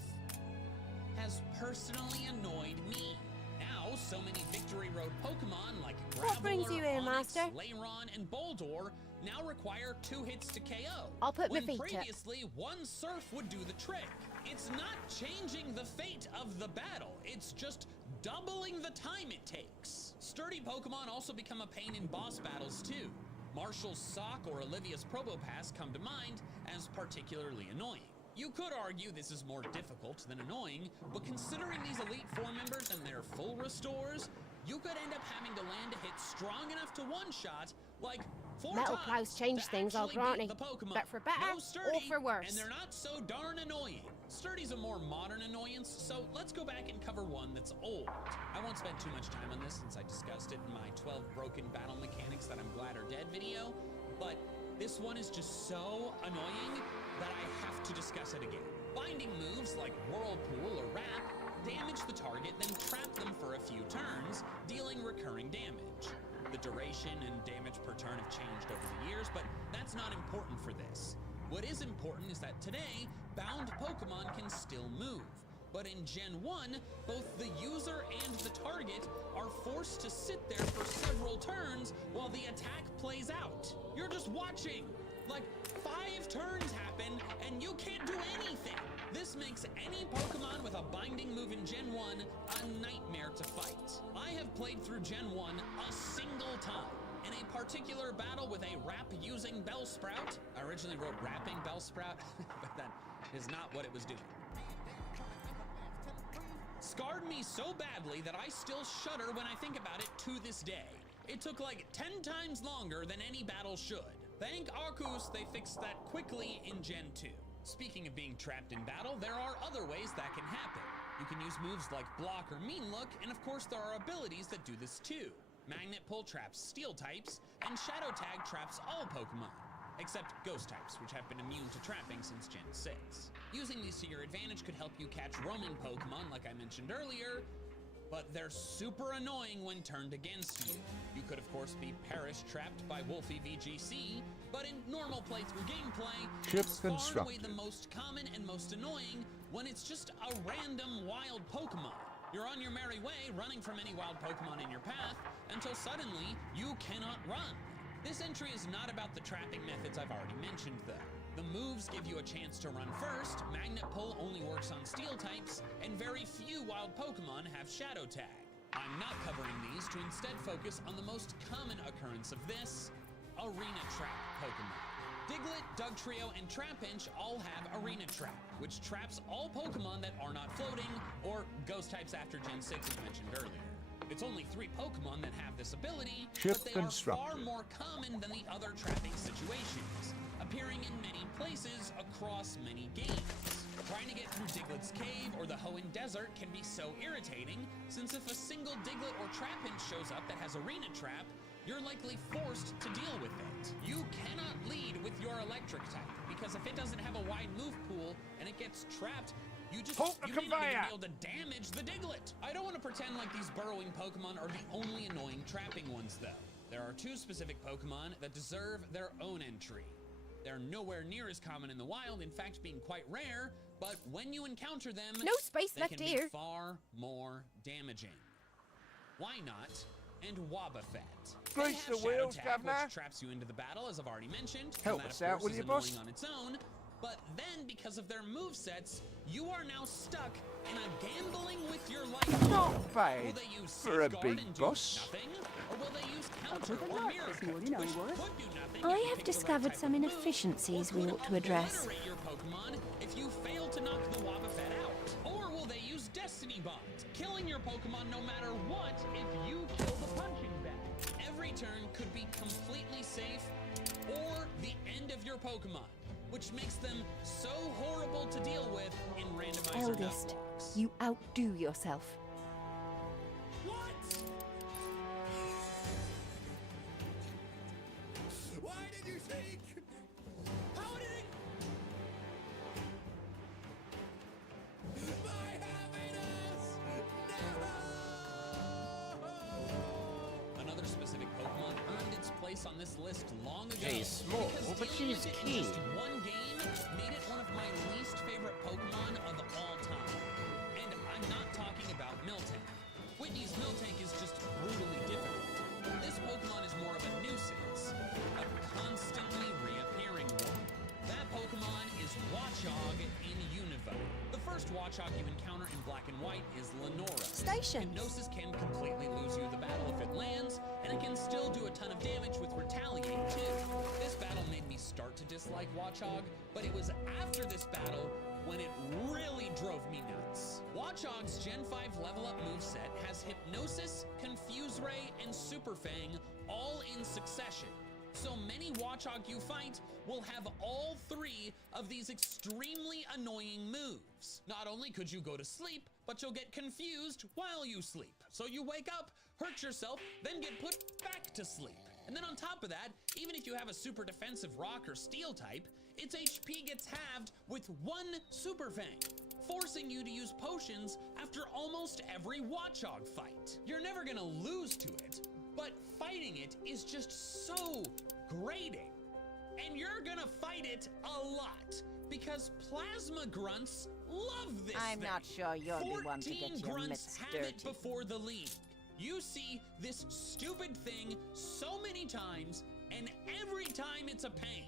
has personally annoyed me. Now, so many Victory Road Pokemon like What brings you Graveler, here, Onix, Master? Lairon, and Boldore now require 2 hits to KO. I'll put my when feet up. previously, 1 Surf would do the trick. It's not changing the fate of the battle. It's just doubling the time it takes. Sturdy Pokemon also become a pain in boss battles too. Marshall's Sock or Olivia's Probopass come to mind as particularly annoying. You could argue this is more difficult than annoying, but considering these Elite Four members and their full restores, you could end up having to land a hit strong enough to one-shot Like 4 Metal times plows change to things, I'll actually grant beat it. the Pokemon. But for better No Sturdy, or for worse. and they're not so darn annoying. Sturdy's a more modern annoyance, so let's go back and cover one that's old. I won't spend too much time on this since I discussed it in my 12 broken battle mechanics that I'm glad are dead video, but this one is just so annoying that I have to discuss it again. Binding moves like Whirlpool or Wrap damage the target, then trap them for a few turns, dealing recurring damage. The duration and damage per turn have changed over the years, but that's not important for this. What is important is that today, bound Pokemon can still move. But in Gen 1, both the user and the target are forced to sit there for several turns while the attack plays out. You're just watching. Like 5 turns happen and you can't do anything. This makes any Pokemon with a binding move in Gen 1 a nightmare to fight. I have played through Gen 1 a single time. In a particular battle with a Wrap-using Bellsprout. I originally wrote Rapping Bellsprout, but that is not what it was doing. Scarred me so badly that I still shudder when I think about it to this day. It took like 10 times longer than any battle should. Thank Arceus they fixed that quickly in Gen 2. Speaking of being trapped in battle, there are other ways that can happen. You can use moves like Block or Mean Look, and of course there are abilities that do this too. Magnet Pull traps Steel types, and Shadow Tag traps all Pokemon, except Ghost types, which have been immune to trapping since Gen 6. Using these to your advantage could help you catch roaming Pokemon like I mentioned earlier, but they're super annoying when turned against you. You could of course be Perish trapped by Wolfie VGC, but in normal playthrough gameplay, it's far away the most common and most annoying when it's just a random wild Pokemon. You're on your merry way, running from any wild Pokemon in your path, until suddenly you cannot run. This entry is not about the trapping methods I've already mentioned though. The moves give you a chance to run first, Magnet Pull only works on Steel types, and very few wild Pokemon have Shadow Tag. I'm not covering these to instead focus on the most common occurrence of this, Arena Trap Pokemon. Diglett, Dugtrio, and Trapinch all have Arena Trap, which traps all Pokemon that are not floating, or Ghost types after Gen 6 as mentioned earlier. It's only 3 Pokemon that have this ability, but they are far more common than the other trapping situations, appearing in many places across many games. Trying to get through Diglett's Cave or the Hoenn Desert can be so irritating, since if a single Diglett or Trapinch shows up that has Arena Trap, you're likely forced to deal with it. You cannot lead with your electric type, because if it doesn't have a wide move pool and it gets trapped, you may not even be able to damage the Diglett. I don't want to pretend like these burrowing Pokemon are the only annoying trapping ones though. There are 2 specific Pokemon that deserve their own entry. They're nowhere near as common in the wild, in fact being quite rare, but when you encounter them, no space they left can here. be far more damaging. Why not? And Wobbuffet. Grease the wheels, Governor. Which traps you into the battle, as I've already mentioned. Help us out, will you, boss? On its own, but then because of their movesets, you are now stuck in a gambling with your life. Not bad for a big boss. Nothing, or will they use counter or mirror which could do nothing I have discovered some inefficiencies we ought to address. Obliterate your Pokemon if you fail to knock the Wobbuffet out. Or will they use Destiny Bond, killing your Pokemon no matter what if you kill the punching bag? Every turn could be completely safe or the end of your Pokemon, which makes them so horrible to deal with in randomizer Eldest, nuzlocks. you outdo yourself. What? Why did you take? How did it? My happiness! No! Another specific Pokemon earned its place on this list long ago. She's small, because but dealing she's with it in keen. just one game made it one of my least favorite Pokemon of all time. And I'm not talking about Miltank. Whitney's Miltank is just brutally difficult. This Pokemon is more of a nuisance, a constantly reappearing one. That Pokemon is Watchog in Unova. The first Watchog you encounter in Black and White is Lenora. Stations. Hypnosis can completely lose you the battle if it lands, and it can still do a ton of damage with Retaliate too. This battle made me start to dislike Watchog, but it was after this battle when it really drove me nuts. Watchog's Gen 5 level up moveset has Hypnosis, Confuse Ray, and Super Fang all in succession. any Watchog you fight will have all 3 of these extremely annoying moves. Not only could you go to sleep, but you'll get confused while you sleep. So you wake up, hurt yourself, then get put back to sleep. And then on top of that, even if you have a super defensive rock or steel type, its HP gets halved with 1 Super Fang, forcing you to use potions after almost every Watchog fight. You're never gonna lose to it, but fighting it is just so grating. And you're gonna fight it a lot, because plasma grunts love this I'm thing. not sure you're the one to 14 get your grunts mitts have dirty. it before the league. You see this stupid thing so many times, and every time it's a pain.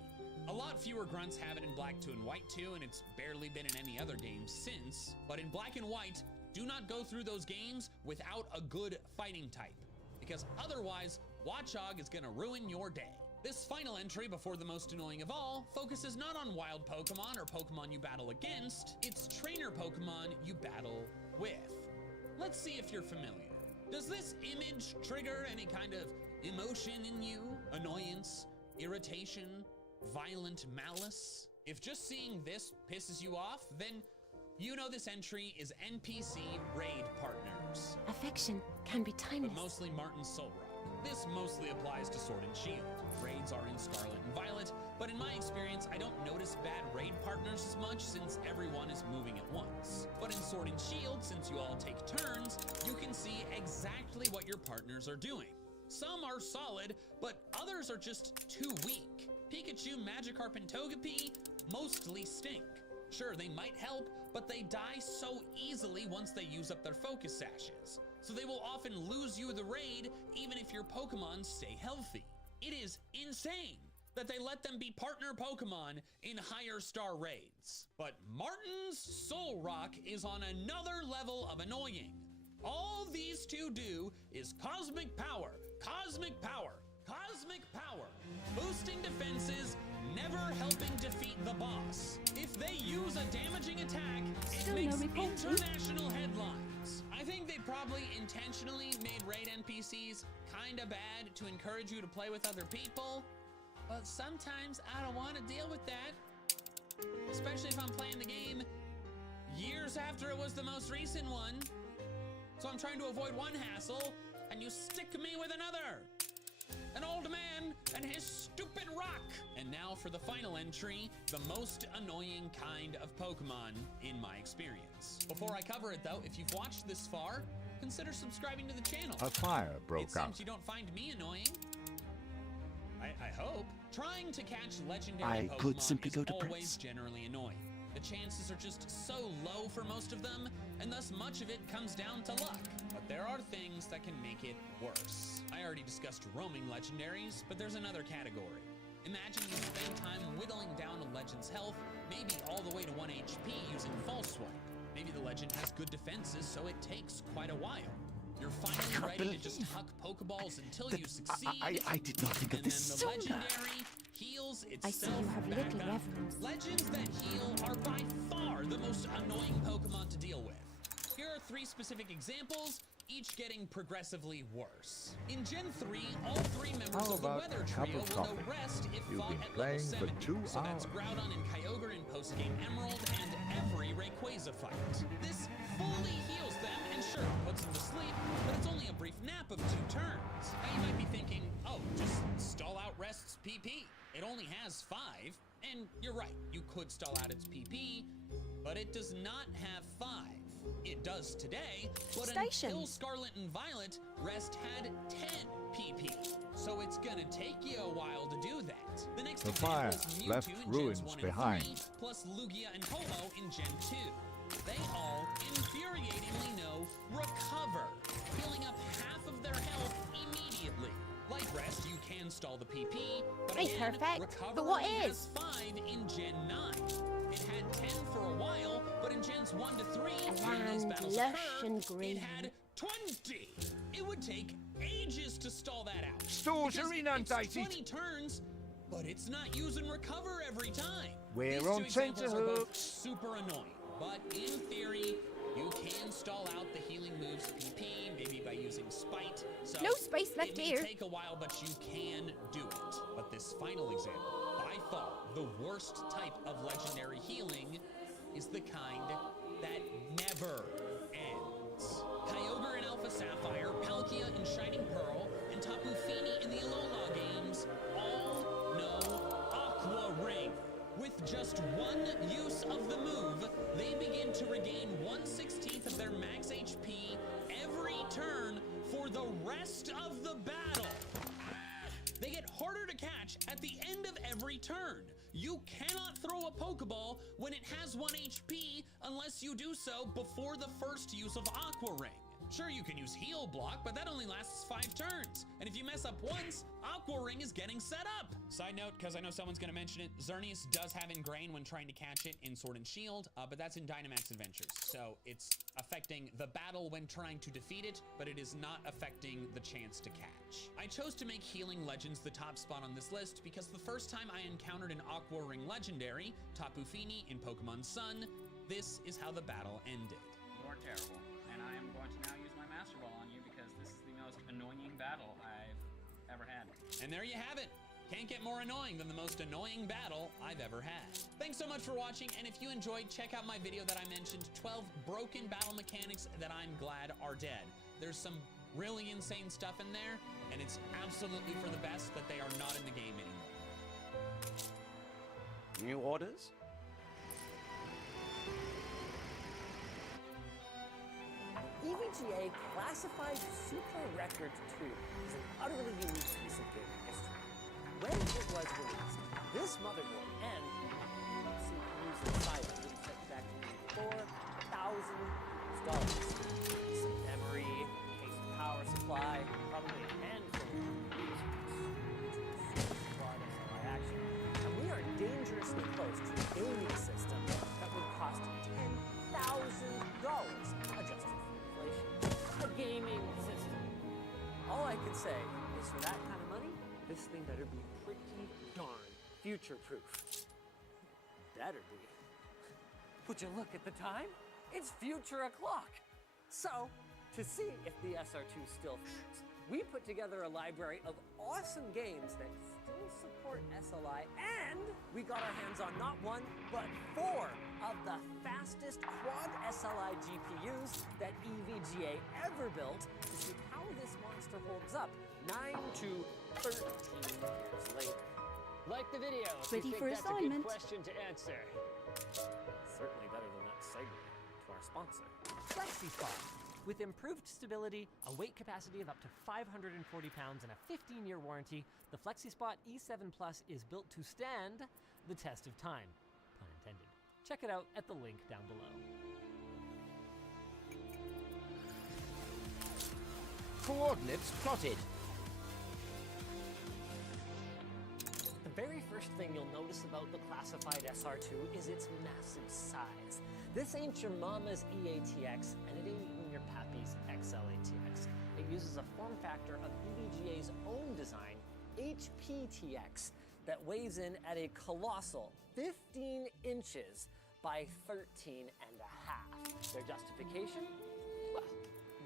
A lot fewer grunts have it in Black 2 and White 2, and it's barely been in any other game since. But in Black and White, do not go through those games without a good fighting type, because otherwise, Watchog is gonna ruin your day. This final entry before the most annoying of all focuses not on wild Pokemon or Pokemon you battle against, it's trainer Pokemon you battle with. Let's see if you're familiar. Does this image trigger any kind of emotion in you? Annoyance, irritation, violent malice? If just seeing this pisses you off, then you know this entry is NPC raid partners. Affection can be timeless. But mostly Martin Solrock. This mostly applies to Sword and Shield. Raids are in Scarlet and Violet, but in my experience, I don't notice bad raid partners as much since everyone is moving at once. But in Sword and Shield, since you all take turns, you can see exactly what your partners are doing. Some are solid, but others are just too weak. Pikachu, Magikarp, and Togepi mostly stink. Sure, they might help, but they die so easily once they use up their focus sashes. So they will often lose you the raid even if your Pokemon stay healthy. It is insane that they let them be partner Pokemon in higher star raids. But Martin's Solrock is on another level of annoying. All these two do is Cosmic Power, Cosmic Power, Cosmic Power, boosting defenses, never helping defeat the boss. If they use a damaging attack, it makes international headlines. I think they probably intentionally made raid NPCs kinda bad to encourage you to play with other people, but sometimes I don't want to deal with that. Especially if I'm playing the game years after it was the most recent one. So I'm trying to avoid one hassle, and you stick me with another. An old man and his stupid rock. And now for the final entry, the most annoying kind of Pokemon in my experience. Before I cover it though, if you've watched this far, consider subscribing to the channel. A fire broke It out. seems you don't find me annoying. I hope. Trying to catch legendary I Pokemon could simply is go to always Prince. generally annoying. The chances are just so low for most of them, and thus much of it comes down to luck. But there are things that can make it worse. I already discussed roaming legendaries, but there's another category. Imagine you spend time whittling down a legend's health, maybe all the way to 1 HP using False Swipe. Maybe the legend has good defenses, so it takes quite a while. You're finally ready to just huck Pokeballs until you succeed. I did not think of this And then the sooner. legendary heals itself I see you have back little up. reverence. Legends that heal are by far the most annoying Pokemon to deal with. Here are 3 specific examples, each getting progressively worse. In Gen 3, all 3 members How of the about Weather a cup Trio of will know coffee? rest if You've fought been at level playing for 70. 2 So that's hours. Groudon and Kyogre in postgame Emerald and every Rayquaza fight. This fully heals them and sure, puts them to sleep, but it's only a brief nap of 2 turns. Now you might be thinking, oh, just stall out Rest's PP. It only has 5, and you're right, you could stall out its PP, but it does not have 5. It does today, but until Stations. Scarlet and Violet, Rest had 10 PP. So it's gonna take you a while to do that. The next The example fire is Mewtwo left in ruins Gens 1 behind. and 3, plus Lugia and Ho-Oh in Gen 2. They all infuriatingly know Recover, healing up half of their health immediately. Like Rest, you can stall the PP, but Ain't again, perfect, Recover but what only is? has 5 in Gen 9. It had 10 for a while, but in Gens 1 to 3, when these land battles lush occur, and it green. had 20. It would take ages to stall that out. Stores because are inundated. It's 20 turns, but it's not using Recover every time. We're These on two examples are both tenterhooks. super annoying, but in theory, You can stall out the healing moves PP, maybe by using Spite. So No space left it may here. take a while, but you can do it. But this final example, by far the worst type of legendary healing, is the kind that never ends. Kyogre in Alpha Sapphire, Palkia in Shining Pearl, and Tapu Fini in the Alola games all know Aqua Ring. With just one use of the move, they begin to regain 1/16 of their max HP every turn for the rest of the battle. They get harder to catch at the end of every turn. You cannot throw a Pokeball when it has 1 HP unless you do so before the first use of Aqua Ring. Sure, you can use Heal Block, but that only lasts 5 turns. And if you mess up once, Aqua Ring is getting set up. Side note, because I know someone's gonna mention it, Xerneas does have Ingrain when trying to catch it in Sword and Shield, but that's in Dynamax Adventures. So it's affecting the battle when trying to defeat it, but it is not affecting the chance to catch. I chose to make Healing Legends the top spot on this list because the first time I encountered an Aqua Ring Legendary, Tapu Fini in Pokemon Sun, this is how the battle ended. You're terrible. And I am going to now use my Master Ball on you because this is the most annoying battle I've ever had. And there you have it. Can't get more annoying than the most annoying battle I've ever had. Thanks so much for watching, and if you enjoyed, check out my video that I mentioned, 12 broken battle mechanics that I'm glad are dead. There's some really insane stuff in there, and it's absolutely for the best that they are not in the game anymore. New orders? EVGA Classified Super Record 2 is an utterly unique piece of gaming history. When it was released, this motherboard and CPUs inside it would set back $4,000. Some memory, a case of power supply, probably a handful of broad SLI action. And we are dangerously close to a gaming system that would cost $10,000 adjusted for a gaming system. All I can say is for that kind of money, this thing better be pretty darn future-proof. Better be. Would you look at the time? It's future o'clock. So, to see if the SR2 still fits, we put together a library of awesome games that still support SLI, and we got our hands on not one, but 4 of the fastest quad SLI GPUs that EVGA ever built to see how this monster holds up 9 to 13 years later. Like the video if Ready you think for that's assignment. a good question to answer. Certainly better than that segue to our sponsor. FlexiSpot. With improved stability, a weight capacity of up to 540 pounds, and a 15-year warranty, the FlexiSpot E7 Plus is built to stand the test of time. Pun intended. Check it out at the link down below. Coordinates plotted. The very first thing you'll notice about the classified SR2 is its massive size. This ain't your mama's EATX, and it ain't even your pappy's XLATX. It uses a form factor of EVGA's own design, HPTX, that weighs in at a colossal 15 inches by 13 and a half. Their justification? Well,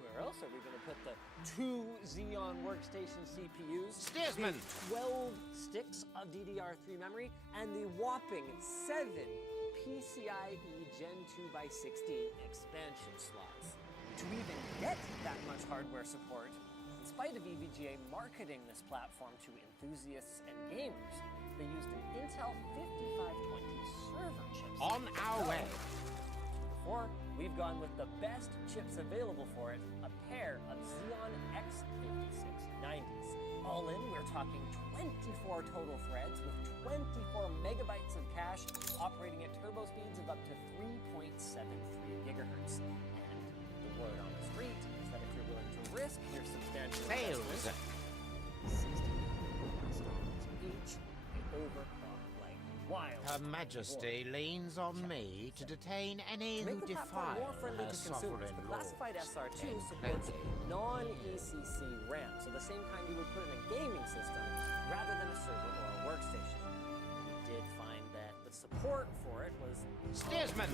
where else are we going to put the 2 Xeon Workstation CPUs, Steersman. the 12 sticks of DDR3 memory, and the whopping 7 PCIe Gen 2x16 expansion slots? To even get that much hardware support, in spite of EVGA marketing this platform to enthusiasts and gamers, they used an Intel 5520 server chipset. On our way. Before, we've gone with the best chips available for it, a pair of Xeon X5690s. All in, we're talking 24 total threads with 24 megabytes of cache operating at turbo speeds of up to 3.73 gigahertz. And the word on the street is that if you're willing to risk your substantial investment, $60 each, they overclock like wild. Her Majesty leans on me to detain any who defy her sovereign the laws. classified SR2 supports non-ECC RAM, so the same kind you would put in a gaming system rather than a server or a workstation. We did find that the support for it was Steersman,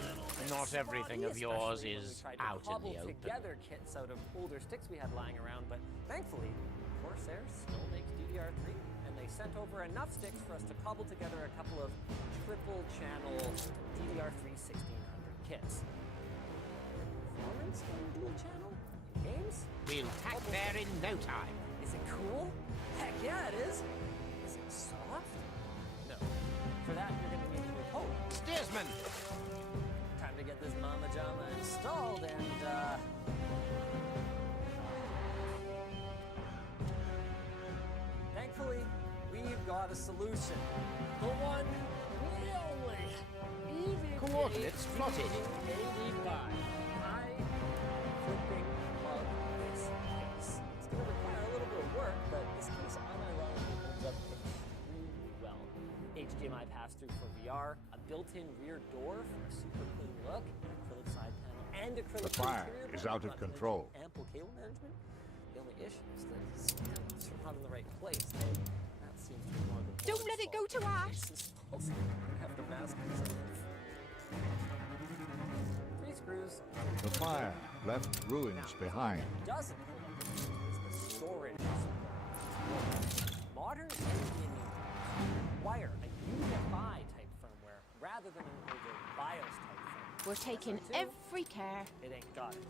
not everything of yours is out in the open. Together kits out of older sticks we had lying around, but thankfully, Corsair still makes DDR3, and they sent over enough sticks for us to cobble together a couple of triple-channel DDR3 1600 kits. Performance on dual-channel games? We'll tack there in no time. Is it cool? Heck yeah, it is. Is it soft? No. For that, you're going to need a new pole. Steersman! Time to get this Mama Jama installed and, thankfully, we've got a solution. The one, the only, EVGA Coordinates plotted. 85. I flipping love this case. It's going to require a little bit of work, but this case unironically holds up extremely well. HDMI pass-through for VR, a built-in rear door for a super clean look, acrylic side panel, and acrylic The fire interior is panel, out of not to mention control. Ample cable management. The only issue is that the panels are not in the right place. That seems to be one of the Don't let it go to ash! I'm gonna have to mask myself. 3 screws. The fire left ruins behind. Doesn't hold up is the storage. Modern NVMe require a UEFI type firmware rather than an older BIOS type firmware. We're taking every care. It ain't got it.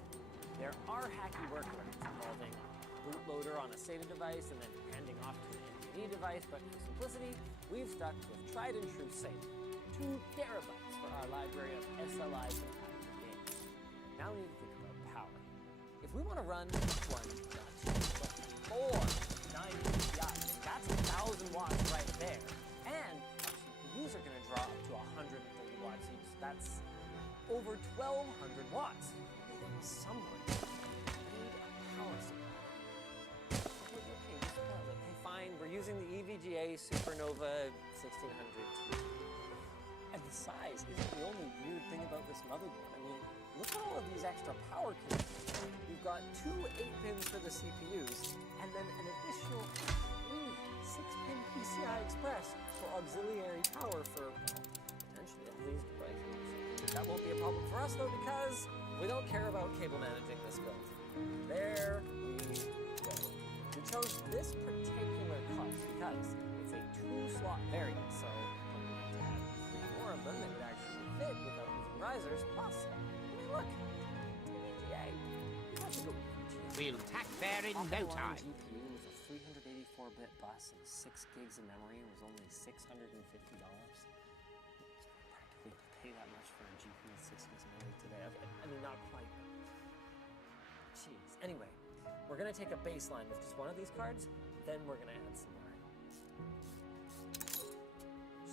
There are hacky workarounds involving a bootloader on a SATA device and then handing off to an NVMe device, but for simplicity, we've stuck with tried and true SATA. 2 terabytes for our library of SLI compatible games. Now we need to think about power. If we want to run 1, 2, 4, 9 PCI, that's 1,000 watts right there. And our CPUs are going to draw up to 130 watts each. That's over 1,200 watts. Someone need a power supply. Okay, fine. We're using the EVGA Supernova 1600 T. And the size isn't the only weird thing about this motherboard. I mean, look at all of these extra power connectors. We've got 2 8-pins for the CPUs, and then an additional 3 6-pin PCI Express for auxiliary power for, well, potentially all these devices. That won't be a problem for us, though, because we don't care about cable managing this build. There we go. We chose this particular card because it's a 2-slot variant, so when we need to add 3 more of them, they would actually fit without using risers. Plus, I mean, look, EVGA. You have to go EVGA. We'll tack there in no time. GPU with a 384-bit bus and 6 gigs of memory was only $650. Practically pay that much for a GPU with 6 gigs of memory today. Okay, I mean, not quite. Jeez. Anyway, we're gonna take a baseline with just one of these cards, then we're gonna add some more.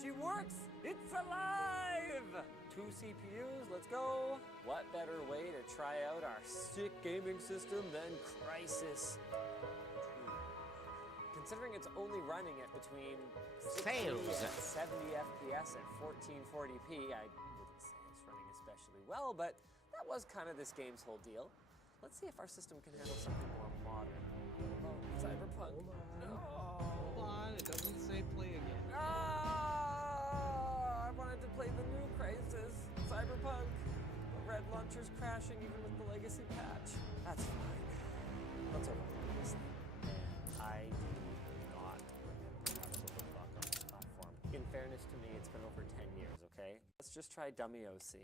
She works! It's alive! 2 CPUs, let's go! What better way to try out our sick gaming system than Crysis 2? Considering it's only running at between 60 and 70 FPS at 1440p, I wouldn't say it's running especially well, but that was kind of this game's whole deal. Let's see if our system can handle something more modern. Oh, Cyberpunk. Hold on, it doesn't say play again. I wanted to play the new Crysis, Cyberpunk. The red launcher's crashing even with the legacy patch. That's fine. Let's overlook this thing. I do not remember how to look on this platform. In fairness to me, it's been over 10 years, okay? Let's just try dummy OC.